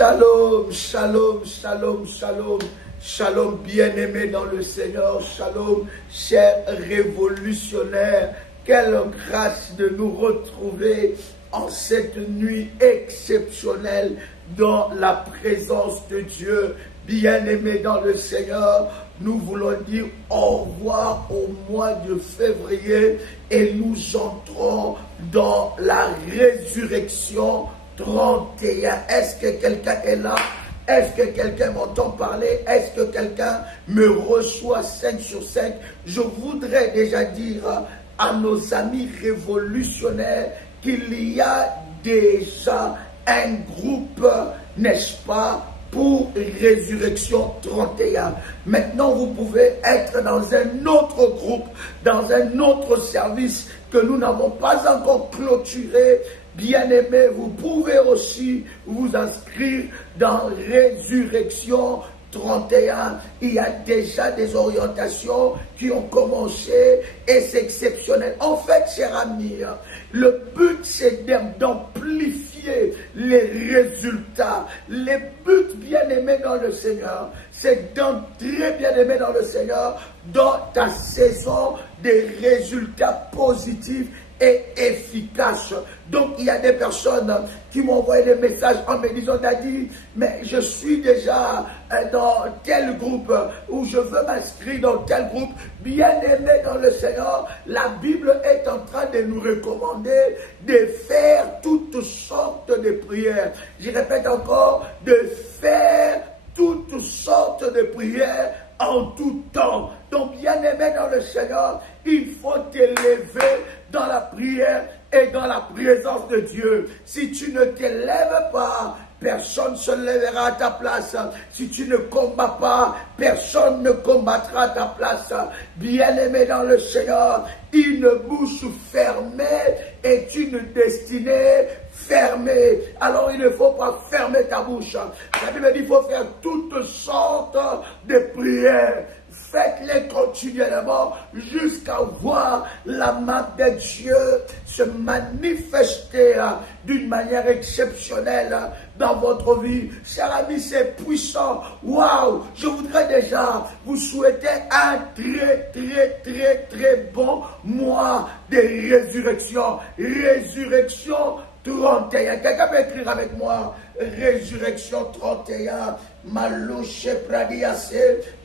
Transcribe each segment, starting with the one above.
Shalom, shalom, shalom, shalom, shalom, bien-aimés dans le Seigneur, shalom, chers révolutionnaires, quelle grâce de nous retrouver en cette nuit exceptionnelle dans la présence de Dieu. Bien-aimés dans le Seigneur, nous voulons dire au revoir au mois de février et nous entrons dans la résurrection 31. Est-ce que quelqu'un est là? Est-ce que quelqu'un m'entend parler? Est-ce que quelqu'un me reçoit 5 sur 5? Je voudrais déjà dire à nos amis révolutionnaires qu'il y a déjà un groupe, n'est-ce pas, pour Résurrection 31. Maintenant, vous pouvez être dans un autre groupe, dans un autre service que nous n'avons pas encore clôturé. Bien-aimés, vous pouvez aussi vous inscrire dans Résurrection 31. Il y a déjà des orientations qui ont commencé et c'est exceptionnel. En fait, chers amis, le but c'est d'amplifier les résultats. Les buts, bien-aimés dans le Seigneur, c'est d'entrer, bien-aimés dans le Seigneur, dans ta saison des résultats positifs et efficace. Donc il y a des personnes qui m'ont envoyé des messages en me disant: Daddy, mais je suis déjà dans tel groupe ou je veux m'inscrire dans tel groupe. Bien-aimé dans le Seigneur, la Bible est en train de nous recommander de faire toutes sortes de prières. Je répète encore, de faire toutes sortes de prières en tout temps. Donc, bien-aimé dans le Seigneur, il faut t'élever dans la prière et dans la présence de Dieu. Si tu ne t'élèves pas, personne ne se lèvera à ta place. Si tu ne combats pas, personne ne combattra à ta place. Bien-aimé dans le Seigneur, une bouche fermée est une destinée fermée. Alors il ne faut pas fermer ta bouche. La Bible dit qu'il faut faire toutes sortes de prières. Faites-les continuellement jusqu'à voir la main de Dieu se manifester d'une manière exceptionnelle dans votre vie. Chers amis, c'est puissant. Waouh! Je voudrais déjà vous souhaiter un très bon mois de résurrection. Résurrection 31. Quelqu'un peut écrire avec moi? Résurrection 31. Malouche pradiase,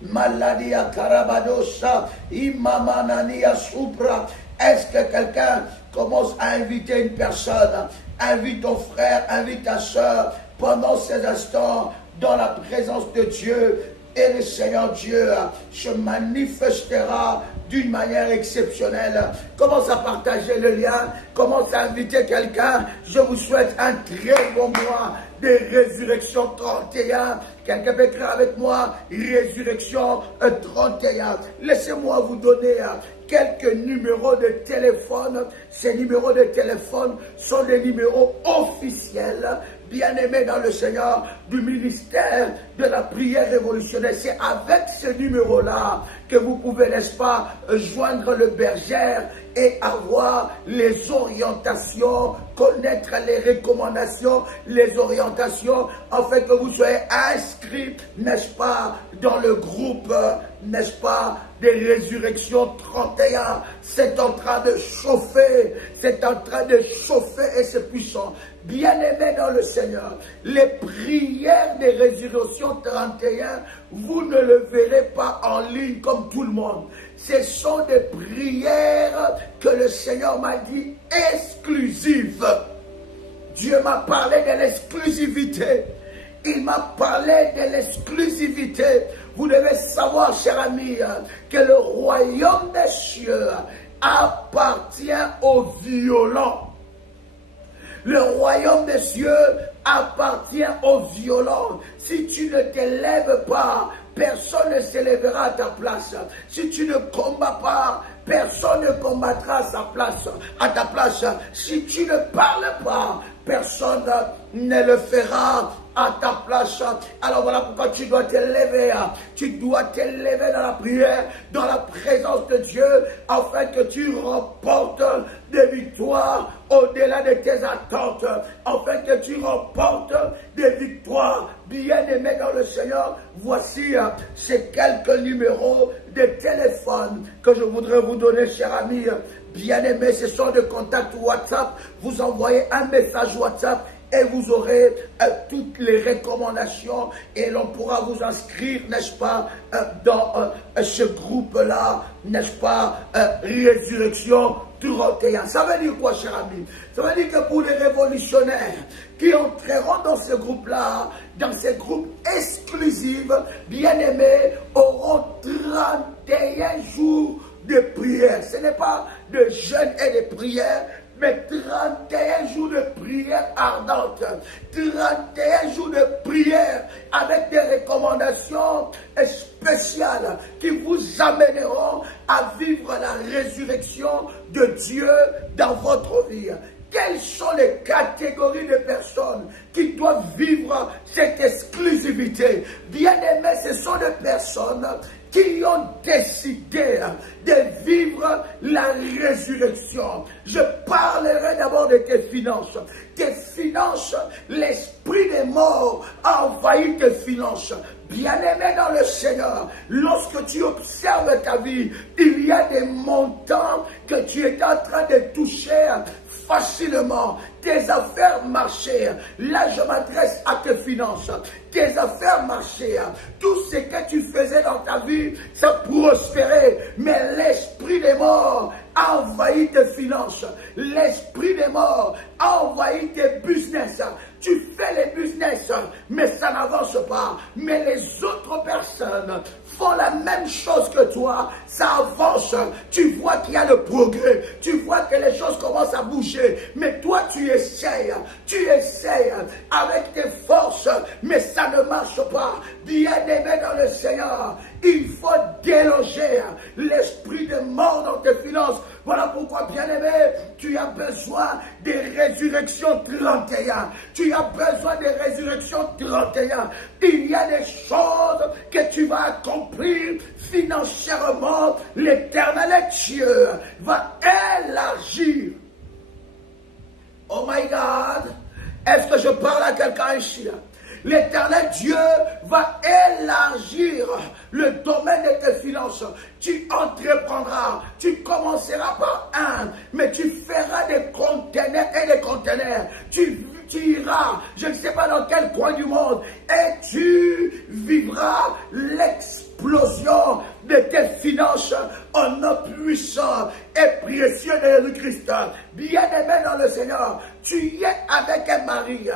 maladia karabadosa, imamanania supra. Est-ce que quelqu'un commence à inviter une personne? Invite ton frère, invite ta soeur pendant ces instants dans la présence de Dieu. Et le Seigneur Dieu se manifestera d'une manière exceptionnelle. Commence à partager le lien, commence à inviter quelqu'un. Je vous souhaite un très bon mois de Résurrection 31. Quelqu'un peut écrire avec moi Résurrection 31. Laissez-moi vous donner quelques numéros de téléphone. Ces numéros de téléphone sont des numéros officiels, bien-aimés dans le Seigneur, du ministère de la prière révolutionnaire. C'est avec ce numéro-là que vous pouvez, n'est-ce pas, joindre le berger et avoir les orientations, connaître les recommandations, les orientations, afin que vous soyez inscrits, n'est-ce pas, dans le groupe, n'est-ce pas, des Résurrections 31. C'est en train de chauffer, c'est en train de chauffer et c'est puissant. Bien-aimés dans le Seigneur, les prières des Résurrections 31, vous ne le verrez pas en ligne comme tout le monde. Ce sont des prières que le Seigneur m'a dit exclusives. Dieu m'a parlé de l'exclusivité. Il m'a parlé de l'exclusivité. Vous devez savoir, cher ami, que le royaume des cieux appartient aux violents. Le royaume des cieux appartient aux violents. Si tu ne t'élèves pas, personne ne s'élèvera à ta place. Si tu ne combats pas, personne ne combattra à ta place. Si tu ne parles pas, personne ne le fera à ta place. Alors voilà pourquoi tu dois t'élever. Tu dois t'élever dans la prière, dans la présence de Dieu, afin que tu remportes des victoires au-delà de tes attentes, afin que tu remportes des victoires. Bien-aimés dans le Seigneur, voici ces quelques numéros de téléphone que je voudrais vous donner, chers amis. Bien-aimés, ce sont des contacts WhatsApp. Vous envoyez un message WhatsApp et vous aurez toutes les recommandations et l'on pourra vous inscrire, n'est-ce pas, dans ce groupe-là, n'est-ce pas, Résurrection 31. Ça veut dire quoi, cher ami? Ça veut dire que pour les révolutionnaires qui entreront dans ce groupe-là, dans ces groupes exclusifs, bien-aimés, auront 31 jours de prière. Ce n'est pas de jeûne et de prière, mais 31 jours de prière ardente, 31 jours de prière avec des recommandations spéciales qui vous amèneront à vivre la résurrection de Dieu dans votre vie. Quelles sont les catégories de personnes qui doivent vivre cette exclusivité? Bien-aimés, ce sont des personnes qui ont décidé de vivre la résurrection. Je parlerai d'abord de tes finances. Tes finances, l'esprit des morts a envahi tes finances. Bien-aimé dans le Seigneur, lorsque tu observes ta vie, il y a des montants que tu es en train de toucher facilement. Tes affaires marchaient. Là, je m'adresse à tes finances. Tes affaires marchaient. Tout ce que tu faisais dans ta vie, ça prospérait. Mais l'esprit des morts a envahi tes finances. L'esprit des morts a envahi tes business. Tu fais les business, mais ça n'avance pas. Mais les autres personnes font la même chose que toi, ça avance. Tu vois qu'il y a le progrès. Tu vois que les choses commencent à bouger. Mais toi, tu essayes avec tes forces, mais ça ne marche pas. Bien-aimé dans le Seigneur, il faut déloger l'esprit de mort dans tes finances. Voilà pourquoi, bien-aimé, tu as besoin des résurrections 31. Tu as besoin des résurrections 31. Il y a des choses que tu vas accomplir financièrement. L'Éternel Dieu va élargir. Oh my God, est-ce que je parle à quelqu'un ici? L'Éternel Dieu va élargir le domaine de tes finances. Tu entreprendras, tu commenceras par un, mais tu feras des conteneurs et des conteneurs. Tu iras, je ne sais pas dans quel coin du monde, et tu vivras l'explosion de tes finances en nom puissant et précieux de Jésus-Christ. Bien-aimé dans le Seigneur, tu es avec un mari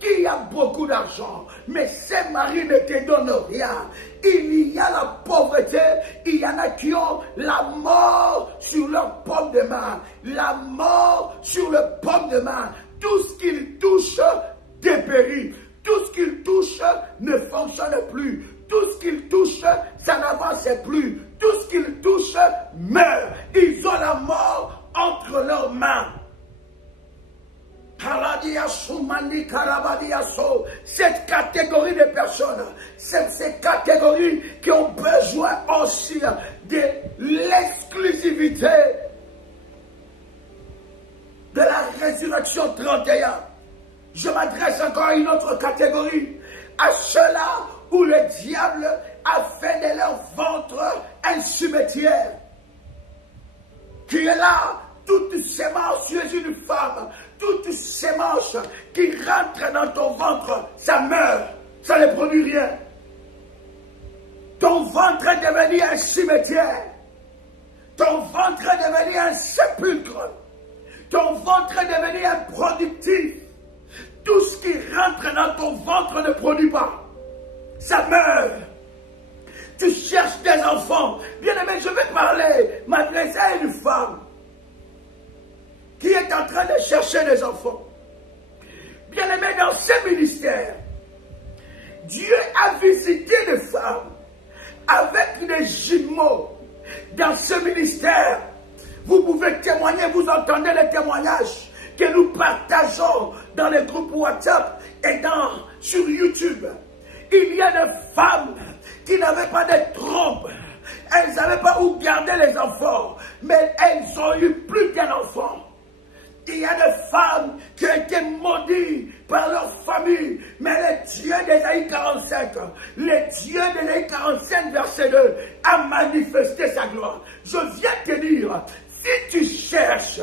qui a beaucoup d'argent, mais ces maris ne te donnent rien. Il y a la pauvreté, il y en a qui ont la mort sur leur paume de main. La mort sur le paume de main. Tout ce qu'ils touchent dépérit. Tout ce qu'ils touchent ne fonctionne plus. Tout ce qu'ils touchent, ça n'avance plus. Tout ce qu'ils touchent meurt. Ils ont la mort entre leurs mains. Cette catégorie de personnes, c'est ces catégories qui ont besoin aussi de l'exclusivité de la résurrection 31. Je m'adresse encore à une autre catégorie, à ceux-là où le diable a fait de leur ventre un cimetière. Qui est là, toute sémence chez une femme, toute sémence qui rentre dans ton ventre, ça meurt, ça ne produit rien. Ton ventre est devenu un cimetière. Ton ventre est devenu un sépulcre. Ton ventre est devenu improductif. Tout ce qui rentre dans ton ventre ne produit pas. Ça meurt. Tu cherches des enfants. Bien aimé, je vais parler, m'adresser à une femme qui est en train de chercher des enfants. Bien aimé, dans ce ministère, Dieu a visité des femmes avec des jumeaux. Dans ce ministère, vous pouvez témoigner, vous entendez les témoignages que nous partageons dans les groupes WhatsApp et sur YouTube. Il y a des femmes qui n'avaient pas de trompe. Elles ne savaient pas où garder les enfants, mais elles ont eu plus d'un enfant. Il y a des femmes qui ont été maudites par leur famille, mais le Dieu d'Ésaïe 45, le Dieu d'Ésaïe 45, verset 2, a manifesté sa gloire. Je viens te dire, si tu cherches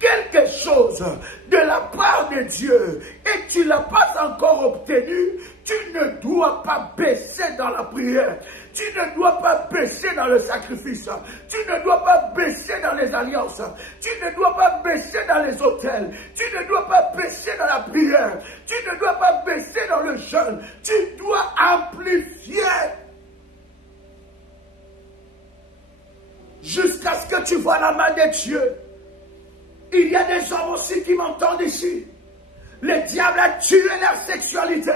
quelque chose de la part de Dieu et tu ne l'as pas encore obtenu, tu ne dois pas baisser dans la prière. Tu ne dois pas baisser dans le sacrifice. Tu ne dois pas baisser dans les alliances. Tu ne dois pas baisser dans les hôtels. Tu ne dois pas baisser dans la prière. Tu ne dois pas baisser dans le jeûne. Tu dois amplifier jusqu'à ce que tu vois la main de Dieu. Il y a des hommes aussi qui m'entendent ici. Le diable a tué leur sexualité.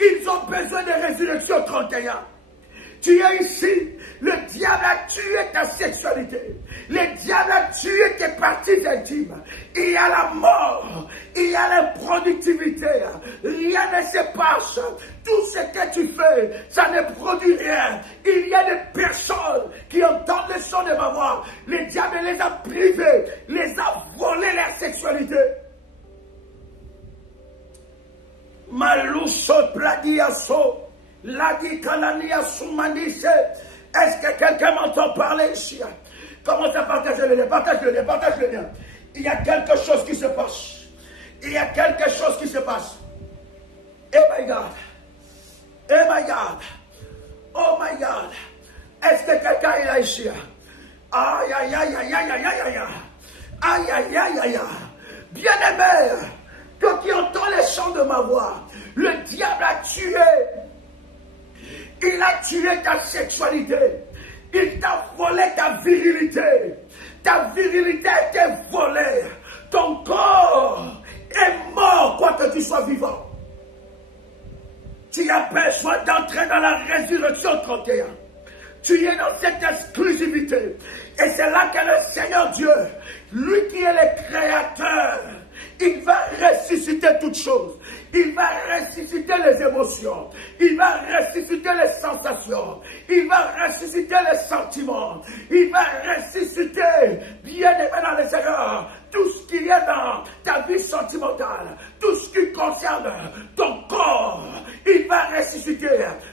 Ils ont besoin de résurrection 31. Tu es ici, le diable a tué ta sexualité. Le diable a tué tes parties intimes. Il y a la mort, il y a l'improductivité. Rien ne se passe. Tout ce que tu fais, ça ne produit rien. Il y a des personnes qui entendent le son de ma voix. Le diable les a privés, les a volé leur sexualité. Malouso pladiaso. Est-ce que quelqu'un m'entend parler ici? Commence à partager le lien, partage le lien, partage le lien. Il y a quelque chose qui se passe. Il y a quelque chose qui se passe. Oh my God. Oh my God. Oh my God. Est-ce que quelqu'un est là ici? Aïe, aïe, aïe, aïe, aïe, aïe, aïe, aïe. Aïe, aïe, aïe, aïe. Bien-aimé, toi qui entends les chants de ma voix, le diable a tué. Il a tué ta sexualité. Il t'a volé ta virilité. Ta virilité a été volée. Ton corps est mort, quoi que tu sois vivant. Tu as besoin d'entrer dans la résurrection 31. Tu es dans cette exclusivité. Et c'est là que le Seigneur Dieu, lui qui est le créateur, il va ressusciter toutes choses. Il va ressusciter les émotions. Il va ressusciter les sensations. Il va ressusciter les sentiments. Il va ressusciter, bien aimé dans le Seigneur, tout ce qui est dans ta vie sentimentale, tout ce qui concerne ton corps. Il va ressusciter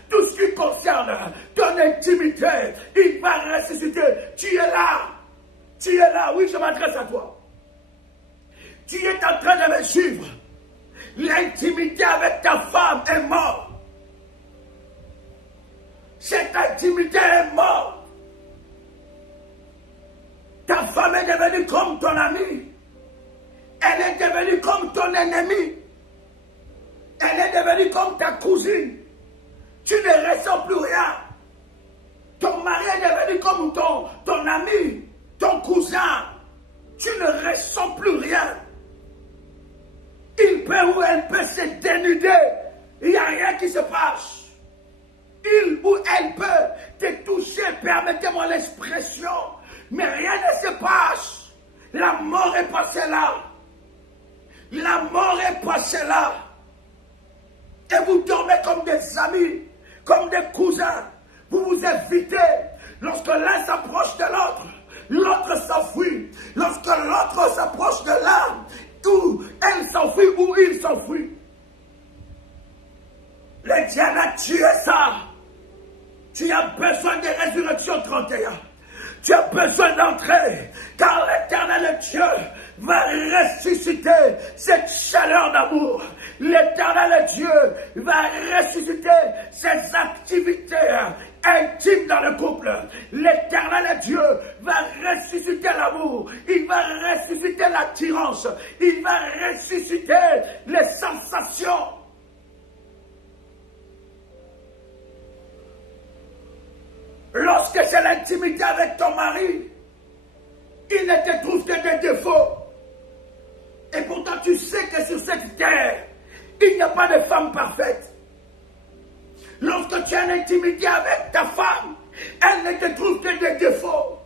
tout ce qui concerne ton intimité. Il va ressusciter. Tu es là. Tu es là. Oui, je m'adresse à toi. Tu es en train de me suivre. L'intimité avec ta femme est morte. Cette intimité est morte. Ta femme est devenue comme ton amie. Elle est devenue comme ton ennemi. Elle est devenue comme ta cousine. Tu ne ressens plus rien. Ton mari est devenu comme ton ami, ton cousin. Tu ne ressens plus rien. Il peut ou elle peut se dénuder. Il n'y a rien qui se passe. Il ou elle peut te toucher, permettez-moi l'expression, mais rien ne se passe. La mort est passée là. La mort est passée là. Et vous dormez comme des amis, comme des cousins. Vous vous évitez. Lorsque l'un s'approche de l'autre, l'autre s'enfuit. Lorsque l'autre s'approche de l'un, où elle s'enfuit, ou il s'enfuit. Le diable a tué ça. Tu as besoin de résurrection 31. Tu as besoin d'entrer, car l'éternel Dieu va ressusciter cette chaleur d'amour. L'éternel Dieu va ressusciter ces activités intimes dans le couple. L'éternel Dieu va ressusciter l'amour. Il va ressusciter l'attirance. Il va ressusciter les sensations. Lorsque c'est l'intimité avec ton mari, il ne te trouve que des défauts. Et pourtant tu sais que sur cette terre, il n'y a pas de femme parfaite. Lorsque tu as une intimité avec ta femme, elle ne te trouve que des défauts.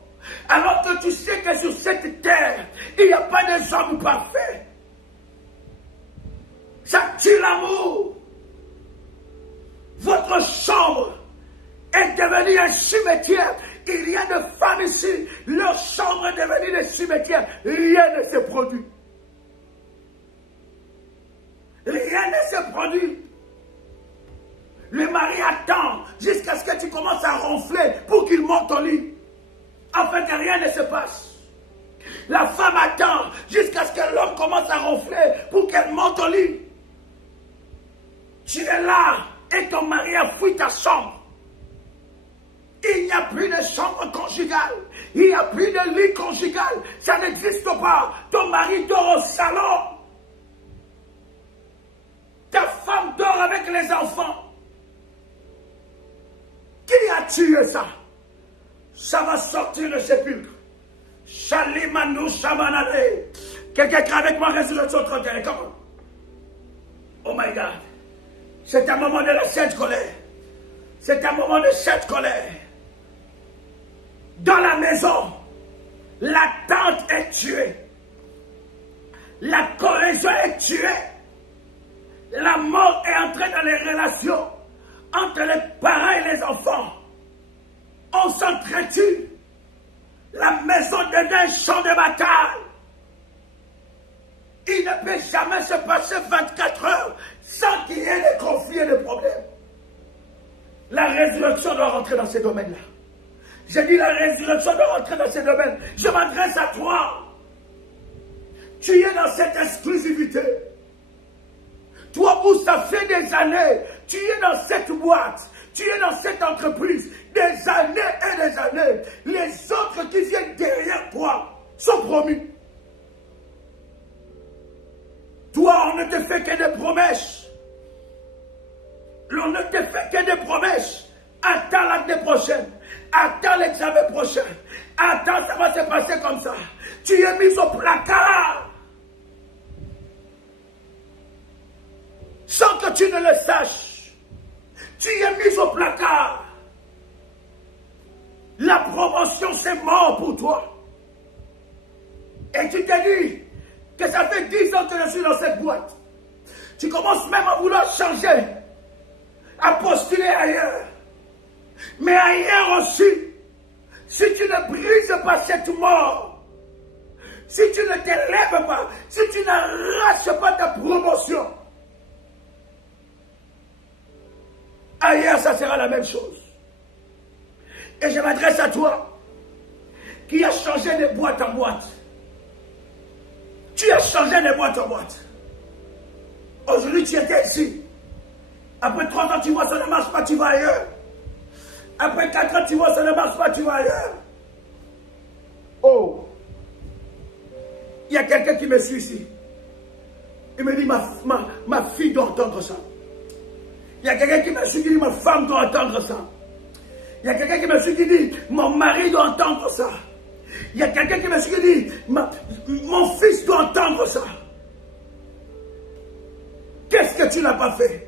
Alors que tu sais que sur cette terre, il n'y a pas de hommes parfaits. Ça tue l'amour. Votre chambre est devenue un cimetière. Il y a de femmes ici. Leur chambre est devenue un cimetière. Rien ne se produit. Rien ne se produit. Le mari attend jusqu'à ce que tu commences à ronfler pour qu'il monte au lit. Afin que rien ne se passe. La femme attend jusqu'à ce que l'homme commence à ronfler pour qu'elle monte au lit. Tu es là et ton mari a fui ta chambre. Il n'y a plus de chambre conjugale. Il n'y a plus de lit conjugal. Ça n'existe pas. Ton mari dort au salon. Ta femme dort avec les enfants. Qui a tué ça? Ça va sortir de sépulcre. Shalimanu Shamanale. Quelqu'un qui est avec moi, résurrection 31. Comment? Oh my God. C'est un moment de la sainte colère. C'est un moment de cette colère. Dans la maison, la tante est tuée. La cohésion est tuée. La mort est entrée dans les relations entre les parents et les enfants. On s'entretue. La maison devient un champ de bataille. Il ne peut jamais se passer 24 heures sans qu'il y ait des conflits et des problèmes. La résurrection doit rentrer dans ces domaines-là. J'ai dit la résurrection doit rentrer dans ces domaines. Je m'adresse à toi. Tu es dans cette exclusivité. Toi où ça fait des années, tu es dans cette boîte, tu es dans cette entreprise, des années et des années. Les autres qui viennent derrière toi sont promis. Toi, on ne te fait que des promesses. On ne te fait que des promesses. Attends l'année prochaine. Attends l'examen prochain. Attends, ça va se passer comme ça. Tu es mis au placard. Sans que tu ne le saches. Tu es mis au placard. La promotion, c'est mort pour toi. Et tu te dis que ça fait 10 ans que je suis dans cette boîte. Tu commences même à vouloir changer, à postuler ailleurs. Mais ailleurs aussi, si tu ne brises pas cette mort, si tu ne t'élèves pas, si tu n'arraches pas ta promotion, ailleurs ça sera la même chose. Et je m'adresse à toi qui as changé de boîte en boîte. Tu as changé de boîte en boîte. Aujourd'hui tu étais ici. Après 3 ans tu vois ça ne marche pas, tu vas ailleurs. Après 4 ans tu vois ça ne marche pas, tu vas ailleurs. Oh, il y a quelqu'un qui me suit ici. Il me dit ma fille doit entendre ça. Il y a quelqu'un qui me suit qui dit ma femme doit entendre ça. Il y a quelqu'un qui me suit qui dit mon mari doit entendre ça. Il y a quelqu'un qui me suit qui dit mon fils doit entendre ça. Qu'est-ce que tu n'as pas fait?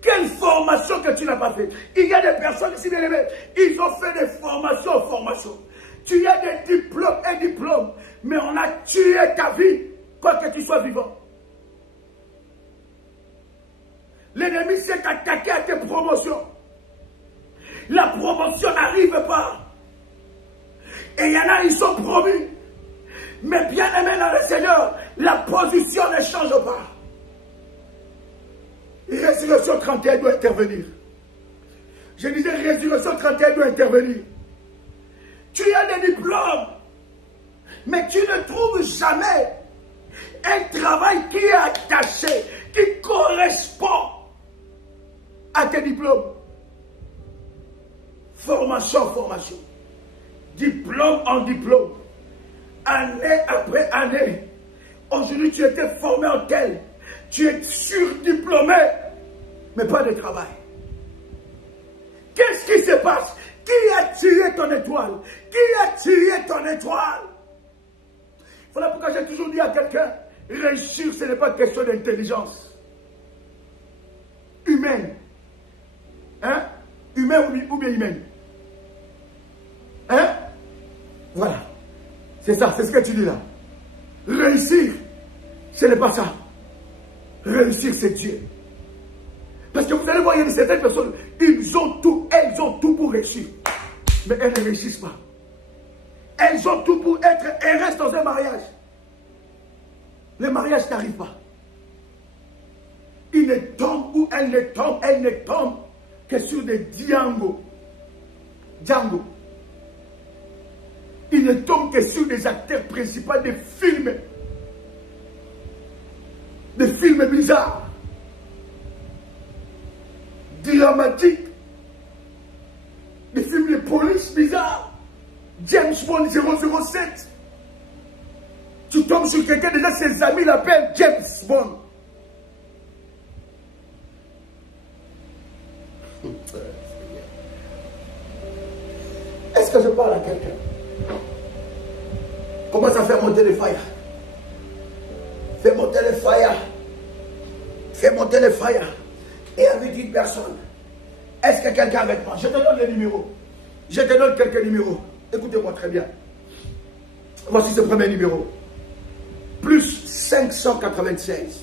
Quelle formation que tu n'as pas fait? Il y a des personnes ici, bien aimées, ils ont fait des formations. Tu as des diplômes, mais on a tué ta vie, quoi que tu sois vivant. L'ennemi s'est attaqué à tes promotions. La promotion n'arrive pas. Et il y en a, ils sont promus. Mais bien aimé dans le Seigneur, la position ne change pas. Résurrection 31 doit intervenir. Je disais, Résurrection 31 doit intervenir. Tu as des diplômes, mais tu ne trouves jamais un travail qui est attaché, qui correspond à tes diplômes. Formation. Diplôme en diplôme. Année après année. Aujourd'hui, tu étais formé en tel. Tu es surdiplômé, mais pas de travail. Qu'est-ce qui se passe? Qui a tué ton étoile? Qui a tué ton étoile? Voilà pourquoi j'ai toujours dit à quelqu'un, réussir, ce n'est pas question d'intelligence humaine. Hein? Humaine ou bien humaine? Hein? Voilà. C'est ça, c'est ce que tu dis là. Réussir, ce n'est pas ça. réussir, c'est Dieu. Parce que vous allez voir, il y a certaines personnes, elles ont tout pour réussir. Mais elles ne réussissent pas. Elles ont tout pour être, elles restent dans un mariage. Le mariage n'arrive pas. Il ne tombe ou elle ne tombe que sur des Django. Il ne tombe que sur des acteurs principaux des films. Des films bizarres. Dramatiques. Des films de police bizarres. James Bond 007. Tu tombes sur quelqu'un, déjà ses amis l'appellent James Bond. Est-ce que je parle à quelqu'un? Commence à faire monter les fire. Fais monter les fire. Fais monter les fire. Et avec une personne. Est-ce que quelqu'un avec moi? Je te donne les numéros. Je te donne quelques numéros. Écoutez-moi très bien. Voici ce premier numéro. Plus 596.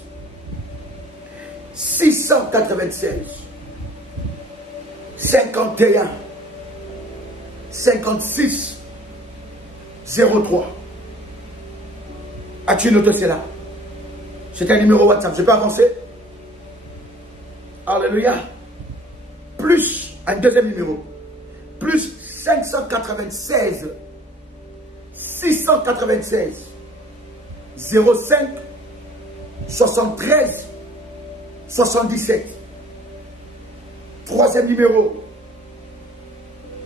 696. 51. 56. 03. As-tu noté cela? C'est un numéro WhatsApp. Je peux avancer? Alléluia. Plus un deuxième numéro. Plus 596. 696. 05. 73. 77. Troisième numéro.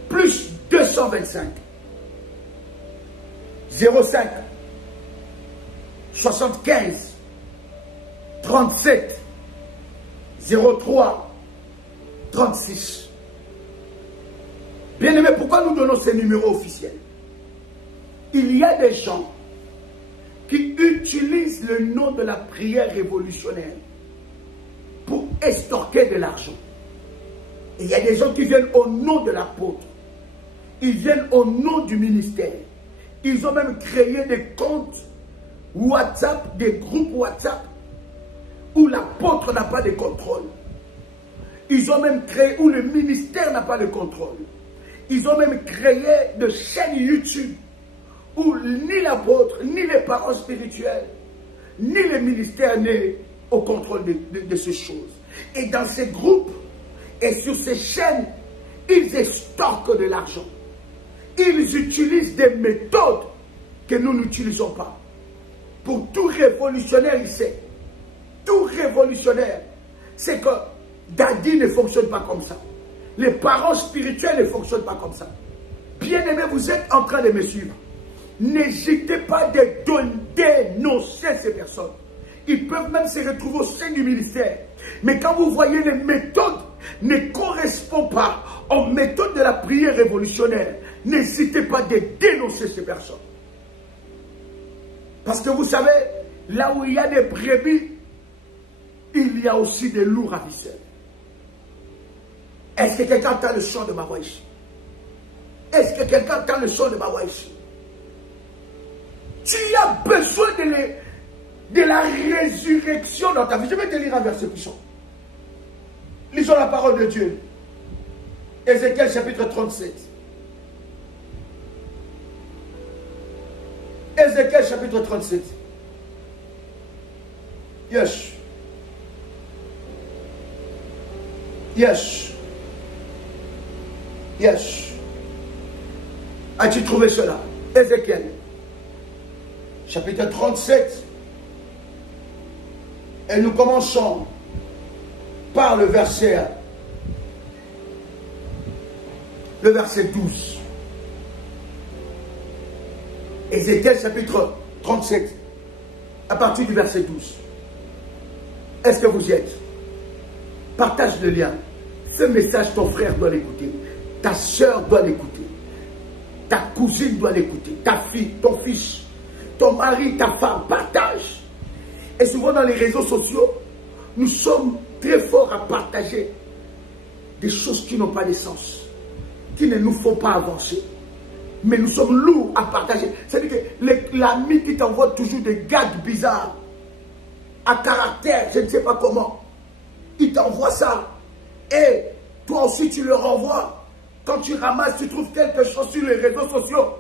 Plus 225. 05. 75. 37. 03. 36. Bien-aimés, pourquoi nous donnons ces numéros officiels? Il y a des gens qui utilisent le nom de la prière révolutionnaire pour estorquer de l'argent. Et il y a des gens qui viennent au nom de l'apôtre. Ils viennent au nom du ministère. Ils ont même créé des comptes WhatsApp, des groupes WhatsApp où l'apôtre n'a pas de contrôle. Ils ont même créé où le ministère n'a pas de contrôle. Ils ont même créé de chaînes YouTube où ni l'apôtre, ni les parents spirituels, ni le ministère n'est au contrôle de ces choses. Et dans ces groupes et sur ces chaînes, ils estorquent de l'argent. Ils utilisent des méthodes que nous n'utilisons pas. Pour tout révolutionnaire, il sait. Tout révolutionnaire, c'est que Daddy ne fonctionne pas comme ça. Les parents spirituels ne fonctionnent pas comme ça. Bien-aimés, vous êtes en train de me suivre. N'hésitez pas de dénoncer ces personnes. Ils peuvent même se retrouver au sein du ministère. Mais quand vous voyez les méthodes ne correspondent pas aux méthodes de la prière révolutionnaire, n'hésitez pas de dénoncer ces personnes. Parce que vous savez, là où il y a des brebis, il y a aussi des loups ravisseurs. Est-ce que quelqu'un entend le son de ma voix ici? Est-ce que quelqu'un entend le son de ma voix ici? Tu as besoin de la résurrection dans ta vie. Je vais te lire un verset puissant. Lisons la parole de Dieu. Ézéchiel chapitre 37. Ézéchiel chapitre 37. Yes. Yes. Yes. As-tu trouvé cela? Ézéchiel chapitre 37. Et nous commençons par le verset 12. Ézéchiel chapitre 37, à partir du verset 12. Est-ce que vous y êtes? Partage le lien. Ce message, ton frère doit l'écouter. Ta soeur doit l'écouter. Ta cousine doit l'écouter. Ta fille, ton fils, ton mari, ta femme, partage. Et souvent dans les réseaux sociaux, nous sommes très forts à partager des choses qui n'ont pas de sens, qui ne nous font pas avancer. Mais nous sommes lourds à partager. C'est-à-dire que l'ami qui t'envoie toujours des gags bizarres, à caractère, je ne sais pas comment. Il t'envoie ça. Et toi aussi, tu le renvoies. Quand tu ramasses, tu trouves quelque chose sur les réseaux sociaux.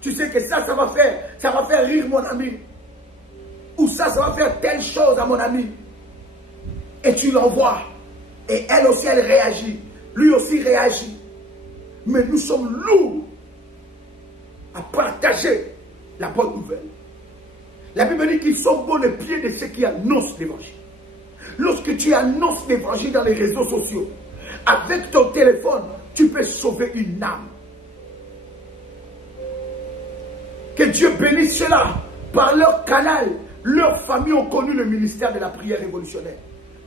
Tu sais que ça va faire rire mon ami. Ou ça va faire telle chose à mon ami. Et tu l'envoies. Et elle aussi, elle réagit. Lui aussi réagit. Mais nous sommes lourds à partager la bonne nouvelle. La Bible dit qu'ils sont bons les pieds de ceux qui annoncent l'évangile. Lorsque tu annonces l'évangile dans les réseaux sociaux, avec ton téléphone, tu peux sauver une âme. Que Dieu bénisse cela. Par leur canal, leurs familles ont connu le ministère de la prière révolutionnaire.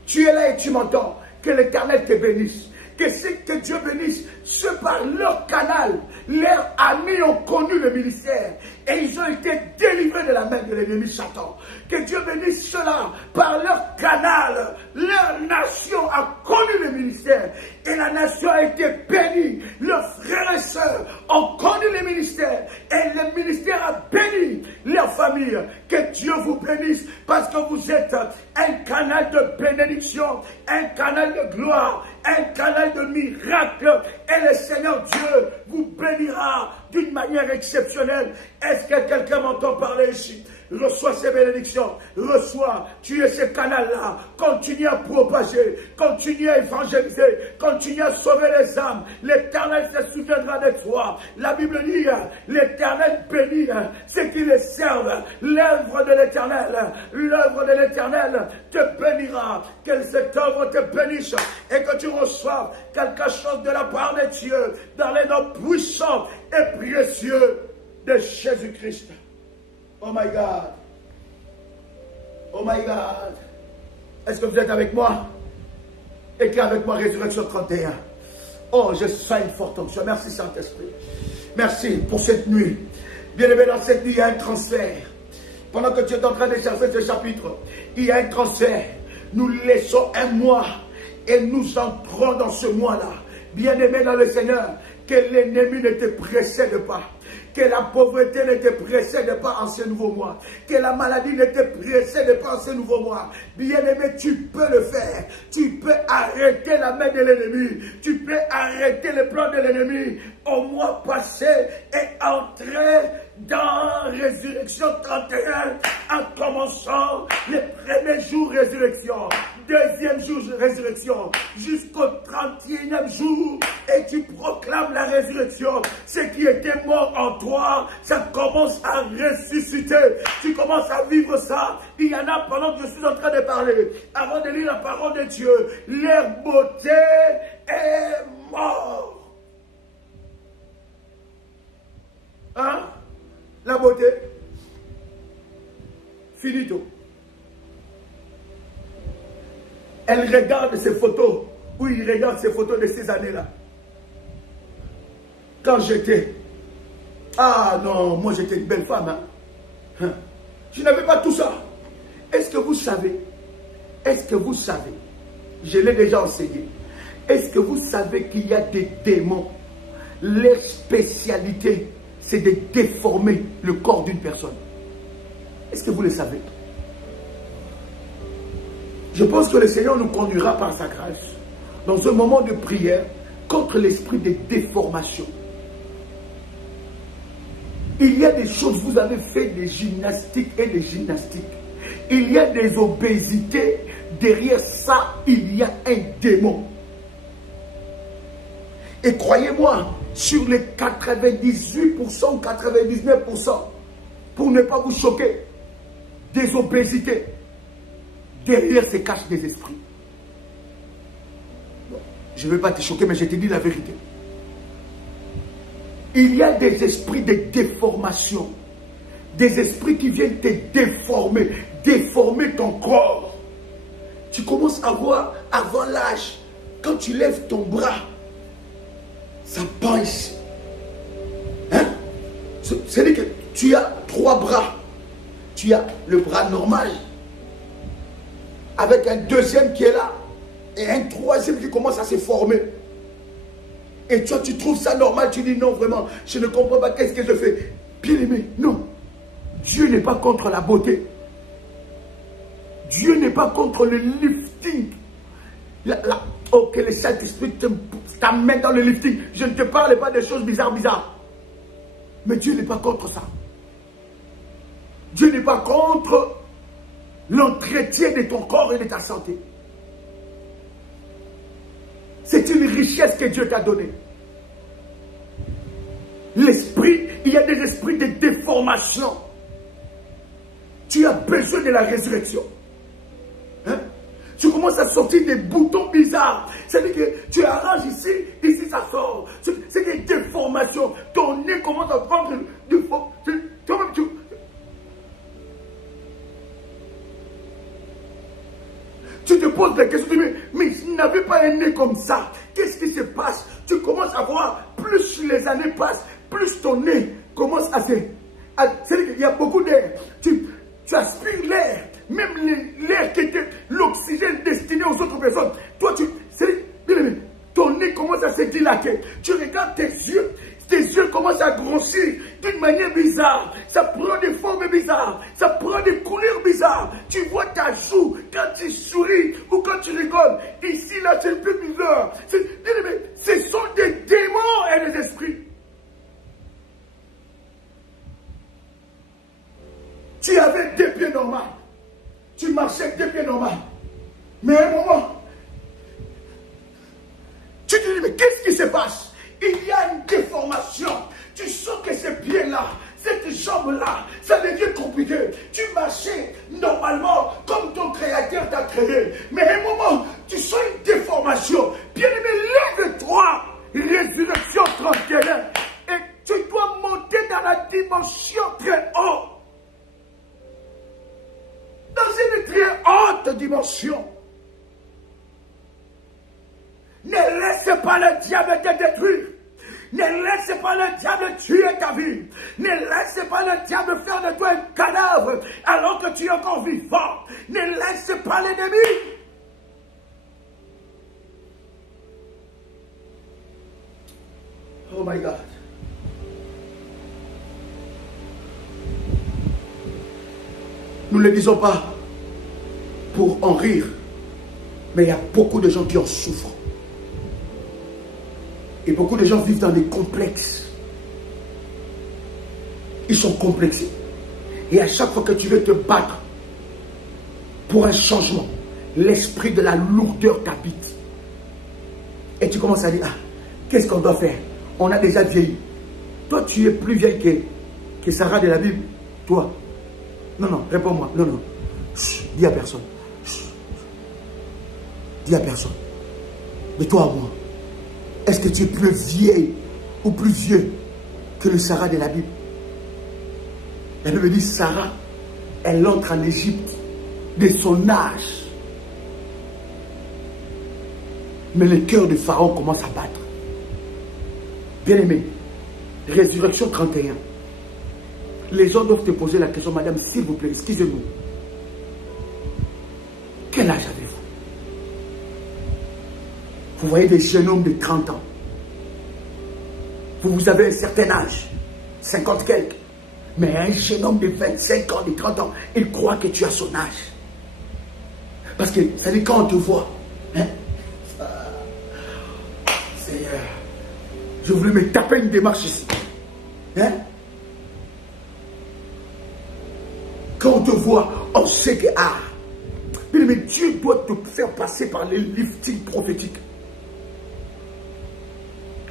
Tu es là et tu m'entends. Que l'Éternel te bénisse. Que Dieu bénisse ceux par leur canal. Leurs amis ont connu le ministère. Et ils ont été délivrés de la main de l'ennemi Satan. Que Dieu bénisse ceux-là par leur canal. Leur nation a connu le ministère. Et la nation a été bénie. Leurs frères et sœurs ont connu le ministère. Et le ministère a béni leur famille. Que Dieu vous bénisse parce que vous êtes un canal de bénédiction, un canal de gloire, un canal de miracle. Et le Seigneur Dieu vous bénira d'une manière exceptionnelle. Est-ce que quelqu'un m'entend parler ici? Reçois ces bénédictions, reçois, tu es ce canal-là, continue à propager, continue à évangéliser, continue à sauver les âmes, l'Éternel se souviendra de toi. La Bible dit, l'Éternel bénit ceux qui les servent, l'œuvre de l'Éternel te bénira, que cette œuvre te bénisse et que tu reçoives quelque chose de la part de Dieu dans les noms puissants et précieux de Jésus-Christ. Oh my God. Oh my God. Est-ce que vous êtes avec moi? Écris avec moi Résurrection 31. Oh, je sens une forte onction. Merci Saint-Esprit. Merci pour cette nuit. Bien aimé, dans cette nuit, il y a un transfert. Pendant que tu es en train de chercher ce chapitre, il y a un transfert. Nous laissons un mois et nous entrons dans ce mois-là. Bien aimé dans le Seigneur, que l'ennemi ne te précède pas. Que la pauvreté ne te précède pas en ce nouveau mois. Que la maladie ne te précède pas en ce nouveau mois. Bien-aimé, tu peux le faire. Tu peux arrêter la main de l'ennemi. Tu peux arrêter le plan de l'ennemi. Au mois passé et entrer dans Résurrection 31 en commençant les premiers jours Résurrection, deuxième jour Résurrection, jusqu'au 31e jour et tu proclames la résurrection. Ce qui était mort en toi, ça commence à ressusciter. Tu commences à vivre ça. Il y en a pendant que je suis en train de parler, avant de lire la parole de Dieu, leur beauté est morte. Hein? La beauté, finito. Elle regarde ces photos, ou il regarde ces photos de ces années-là. Quand j'étais, ah non, moi j'étais une belle femme. Hein? Je n'avais pas tout ça. Est-ce que vous savez, je l'ai déjà enseigné, est-ce que vous savez qu'il y a des démons, leur spécialité, c'est de déformer le corps d'une personne. Est-ce que vous le savez? Je pense que le Seigneur nous conduira par sa grâce dans un moment de prière contre l'esprit de déformation. Il y a des choses, vous avez fait des gymnastiques et des gymnastiques. Il y a des obésités. Derrière ça, il y a un démon. Et croyez-moi, sur les 98% ou 99%, pour ne pas vous choquer, des obésités, derrière se cachent des esprits. Bon, je ne vais pas te choquer, mais je te dis la vérité. Il y a des esprits de déformation, des esprits qui viennent te déformer, déformer ton corps. Tu commences à voir, avant l'âge, quand tu lèves ton bras, ça pend ici. Hein? C'est-à-dire que tu as 3 bras. Tu as le bras normal, avec un deuxième qui est là, et un troisième qui commence à se former. Et toi, tu trouves ça normal, tu dis non, vraiment, je ne comprends pas, qu'est-ce que je fais? Bien aimé, non. Dieu n'est pas contre la beauté. Dieu n'est pas contre le lifting. Oh, que le Saint-Esprit t'amène dans le lifting. Je ne te parle pas de choses bizarres. Mais Dieu n'est pas contre ça. Dieu n'est pas contre l'entretien de ton corps et de ta santé. C'est une richesse que Dieu t'a donnée. L'esprit, il y a des esprits de déformation. Tu as besoin de la résurrection. Hein? Tu commences à sortir des boutons bizarres. C'est-à-dire que tu arranges ici, ici ça sort. C'est des déformations. Ton nez commence à prendre du fond. Toi-même, tu te poses la question, mais je n'avais pas un nez comme ça. Qu'est-ce qui se passe? Tu commences à voir, plus les années passent, plus ton nez commence à se... C'est-à-dire qu'il y a beaucoup d'air. Tu aspires l'air. Même l'air qui était l'oxygène destiné aux autres personnes. Toi, ton nez commence à se dilater. Tu regardes tes yeux commencent à grossir d'une manière bizarre. Ça prend des formes bizarres. Ça prend des couleurs bizarres. Tu vois ta joue quand tu souris ou quand tu rigoles. Ici, là, c'est un peu bizarre. Ce sont des démons et des esprits. Tu avais des pieds normaux. Tu marchais avec des pieds normaux. Mais à un moment, tu te dis, mais qu'est-ce qui se passe? Il y a une déformation. Tu sens que ces pieds-là, cette jambe-là, ça devient compliqué. Tu marchais normalement comme ton créateur t'a créé. Mais à un moment, tu sens une déformation. Bien-aimé, lève-toi. Résurrection 31. Et tu dois monter dans la dimension très haute. Dans une très haute dimension. Ne laisse pas le diable te détruire. Ne laisse pas le diable tuer ta vie. Ne laisse pas le diable faire de toi un cadavre alors que tu es encore vivant. Ne laisse pas l'ennemi. Oh my God. Nous ne le disons pas pour en rire, mais il y a beaucoup de gens qui en souffrent. Et beaucoup de gens vivent dans des complexes. Ils sont complexés. Et à chaque fois que tu veux te battre pour un changement, l'esprit de la lourdeur t'habite. Et tu commences à dire, ah, qu'est-ce qu'on doit faire? On a déjà vieilli. Toi, tu es plus vieille que Sarah de la Bible. Toi. Non, réponds-moi. Non. Chut, dis à personne. Chut. Dis à personne. Mais toi à moi. Est-ce que tu es plus vieille ou plus vieux que le Sarah de la Bible? La Bible dit Sarah, elle entre en Égypte de son âge. Mais le cœur de Pharaon commence à battre. Bien-aimé, Résurrection 31. Les gens doivent te poser la question, madame, s'il vous plaît, excusez-nous. Quel âge avez-vous? Vous voyez des jeunes hommes de 30 ans. Vous avez un certain âge, 50 quelques. Mais un jeune homme de 25 ans, de 30 ans, il croit que tu as son âge. Parce que, ça dit, quand on te voit, hein, Seigneur, je voulais me taper une démarche ici. Hein? Quand on te voit, on sait que, mais Dieu doit te faire passer par les liftings prophétiques.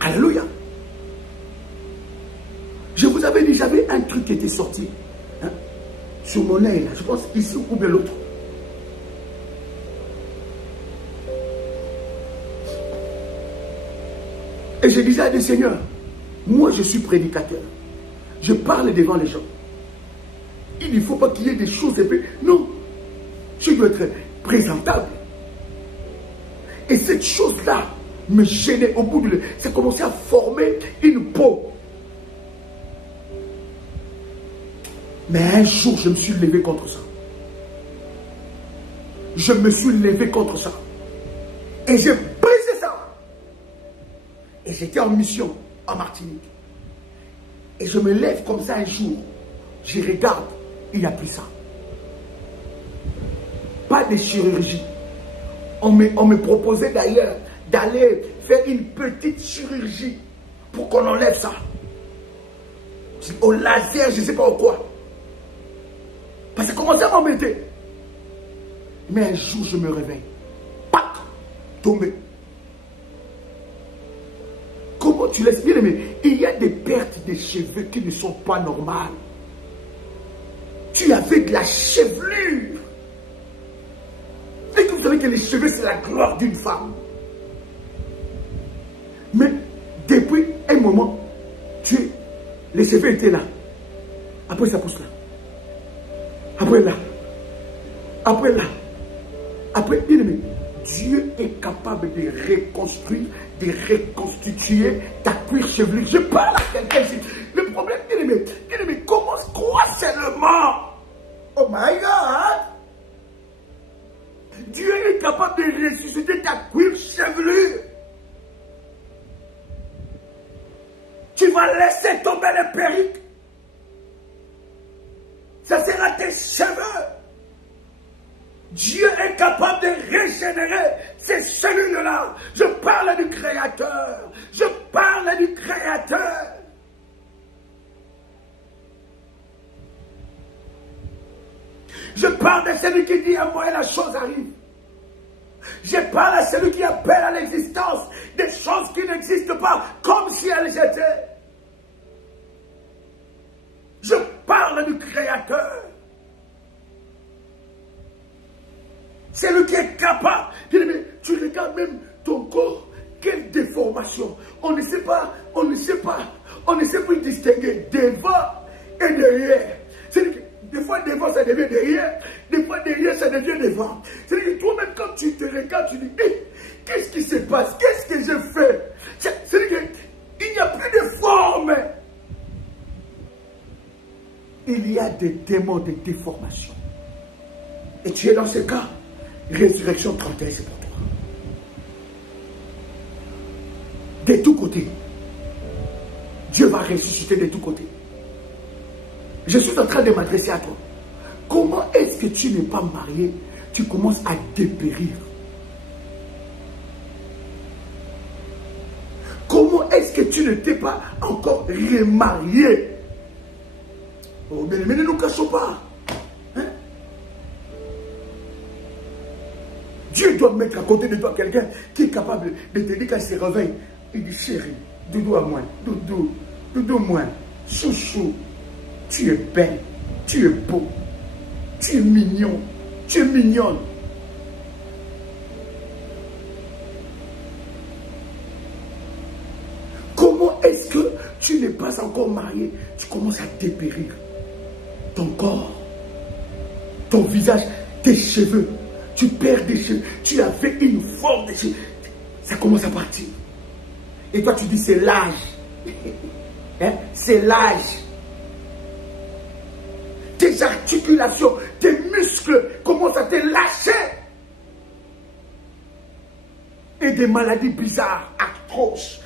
Alléluia. Je vous avais dit, j'avais un truc qui était sorti. Hein, sur mon nez, là, je pense ici ou bien l'autre. Et je disais à des seigneurs, moi je suis prédicateur. Je parle devant les gens. Il ne faut pas qu'il y ait des choses épais. Non. Je dois être présentable. Et cette chose-là me gênait au bout de... Ça commençait à former une peau. Mais un jour, je me suis levé contre ça. Je me suis levé contre ça. Et j'ai brisé ça. Et j'étais en mission en Martinique. Et je me lève comme ça un jour. Je regarde, il n'y a plus ça. pas de chirurgie. On me proposait d'ailleurs d'aller faire une petite chirurgie pour qu'on enlève ça. Au laser, je ne sais pas au quoi. Parce que ça commençait à m'embêter. Mais un jour, je me réveille. Pac! Tombé. Comment tu laisses bien aimer? Il y a des pertes de cheveux qui ne sont pas normales. Tu avais de la chevelure. Et que vous savez que les cheveux, c'est la gloire d'une femme. Mais depuis un moment, les cheveux étaient là. Après, ça pousse là. Après là. Après là. Après, bien aimé, Dieu est capable de reconstruire, de reconstituer ta cuir chevelu. Je parle à quelqu'un ici. Le problème, bien aimé, commence quoi seulement? Oh my God! Dieu est capable de ressusciter ta cuir chevelu. Tu vas laisser tomber les perruques. Ça sera tes cheveux. Dieu est capable de régénérer ces cellules-là. Je parle du Créateur. Je parle du Créateur. Je parle de celui qui dit à moi et la chose arrive. Je parle à celui qui appelle à l'existence des choses qui n'existent pas comme si elles étaient. Je parle du Créateur. C'est lui qui est capable. Tu regardes même ton corps, quelle déformation. On ne sait pas plus distinguer devant et derrière. Des fois devant ça devient derrière, des fois derrière ça devient devant. C'est-à-dire que toi-même quand tu te regardes, tu dis, hey, qu'est-ce qui se passe? Qu'est-ce que je fais? C'est-à-dire qu'il n'y a plus de forme. Il y a des démons de déformation. Et tu es dans ce cas. Résurrection 31, c'est pour toi. De tous côtés. Dieu va ressusciter de tous côtés. Je suis en train de m'adresser à toi. Comment est-ce que tu n'es pas marié? Tu commences à dépérir. Comment est-ce que tu ne t'es pas encore remarié? Oh, mais ne nous cachons pas. Hein? Dieu doit mettre à côté de toi quelqu'un qui est capable de te dire quand il se réveille. Il dit, chérie, doudou à moi, doudou moi, chouchou, tu es belle, tu es beau, tu es mignon, tu es mignonne. Comment est-ce que tu n'es pas encore marié? Tu commences à dépérir. Ton corps, ton visage, tes cheveux, tu perds des cheveux, tu avais une forme de cheveux, ça commence à partir. Et toi tu dis c'est l'âge, hein? C'est l'âge. Tes articulations, tes muscles commencent à te lâcher. Et des maladies bizarres, atroces,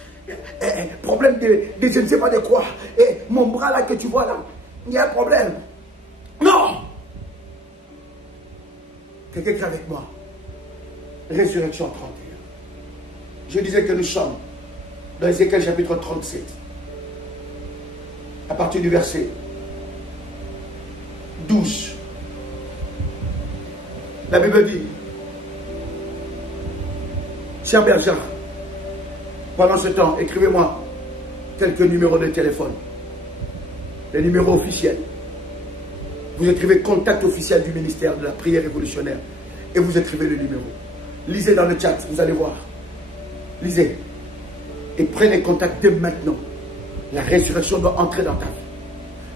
problème de je ne sais pas de quoi. Et mon bras là que tu vois là, il y a un problème. Non! Quelqu'un qui est avec moi. Résurrection 31. Je disais que nous sommes dans Ézéchiel chapitre 37. À partir du verset 12. La Bible dit, cher Berger, pendant ce temps, écrivez-moi quelques numéros de téléphone. Les numéros officiels. Vous écrivez contact officiel du ministère de la prière révolutionnaire et vous écrivez le numéro. Lisez dans le chat, vous allez voir. Lisez. Et prenez contact dès maintenant. La résurrection doit entrer dans ta vie.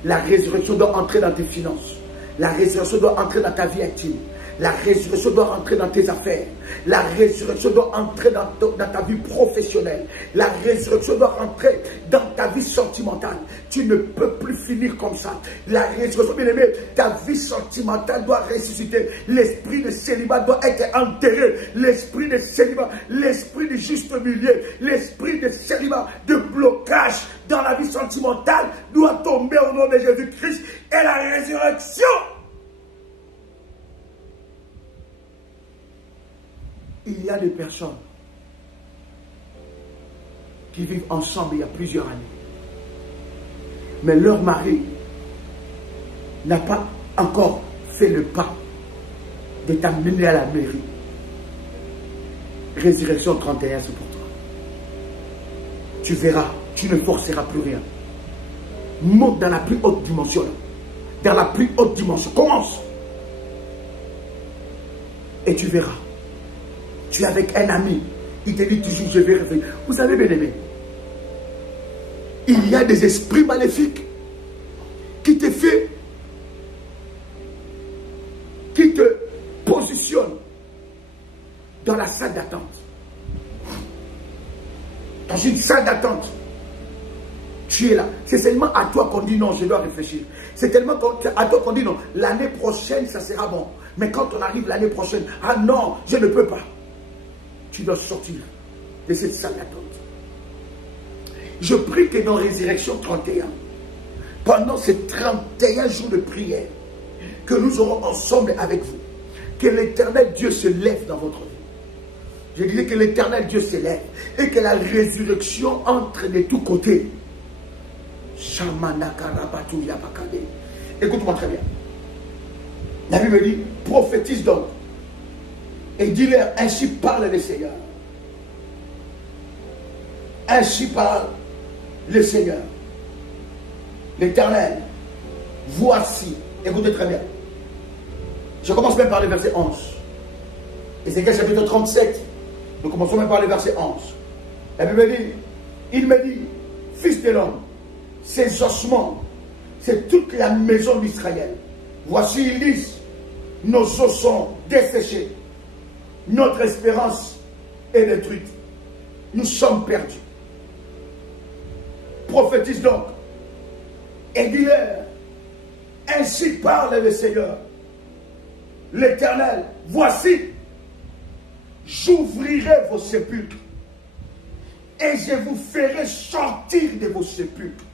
La résurrection doit entrer dans tes finances. La résurrection doit entrer dans ta vie intime. La résurrection doit entrer dans tes affaires. La résurrection doit entrer dans ta vie professionnelle. La résurrection doit entrer dans ta vie sentimentale. Tu ne peux plus finir comme ça. La résurrection, bien aimé, ta vie sentimentale doit ressusciter. L'esprit de célibat doit être enterré. L'esprit de célibat, l'esprit du juste milieu, l'esprit de célibat, de blocage dans la vie sentimentale doit tomber au nom de Jésus-Christ. Et la résurrection Il y a des personnes qui vivent ensemble il y a plusieurs années. Mais leur mari n'a pas encore fait le pas de t'amener à la mairie. Résurrection 31, c'est pour toi. Tu verras, tu ne forceras plus rien. Monte dans la plus haute dimension. Dans la plus haute dimension. Commence. Et tu verras. Tu es avec un ami. Il te dit toujours, je vais revenir. Vous savez, bien aimé, il y a des esprits maléfiques qui te fait, qui te positionnent dans la salle d'attente. Dans une salle d'attente. Tu es là. C'est seulement à toi qu'on dit non, je dois réfléchir. C'est tellement à toi qu'on dit non, l'année prochaine, ça sera bon. Mais quand on arrive l'année prochaine, ah non, je ne peux pas. Tu dois sortir de cette salle d'attente. Je prie que dans Résurrection 31, pendant ces 31 jours de prière, que nous aurons ensemble avec vous, que l'Éternel Dieu se lève dans votre vie. Je disais que l'Éternel Dieu se lève et que la résurrection entre de tous côtés. Écoute-moi très bien. La Bible dit, prophétise donc et dis-leur, ainsi parle le Seigneur. Ainsi parle le Seigneur. L'Éternel, voici, écoutez très bien. Je commence même par le verset 11. Ézéchiel chapitre 37. Nous commençons même par le verset 11. La Bible dit, il me dit, fils de l'homme, ces ossements, c'est toute la maison d'Israël. Voici, ils disent, nos os sont desséchés. Notre espérance est détruite. Nous sommes perdus. Prophétise donc. Et dis-leur, ainsi parle le Seigneur, l'Éternel. Voici, j'ouvrirai vos sépulcres et je vous ferai sortir de vos sépulcres.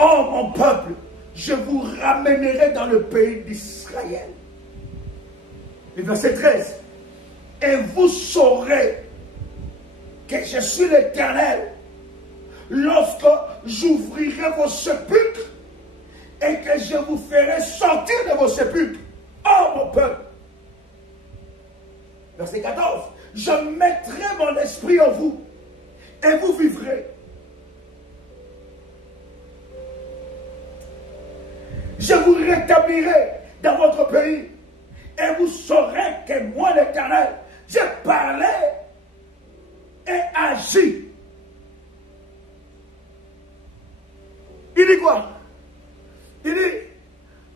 Oh mon peuple, je vous ramènerai dans le pays d'Israël. Le verset 13. Et vous saurez que je suis l'Éternel lorsque j'ouvrirai vos sépulcres et que je vous ferai sortir de vos sépulcres. Oh mon peuple. Verset 14. Je mettrai mon esprit en vous et vous vivrez. Je vous rétablirai dans votre pays et vous saurez que moi l'Éternel, j'ai parlé et agi. Il dit quoi? Il dit,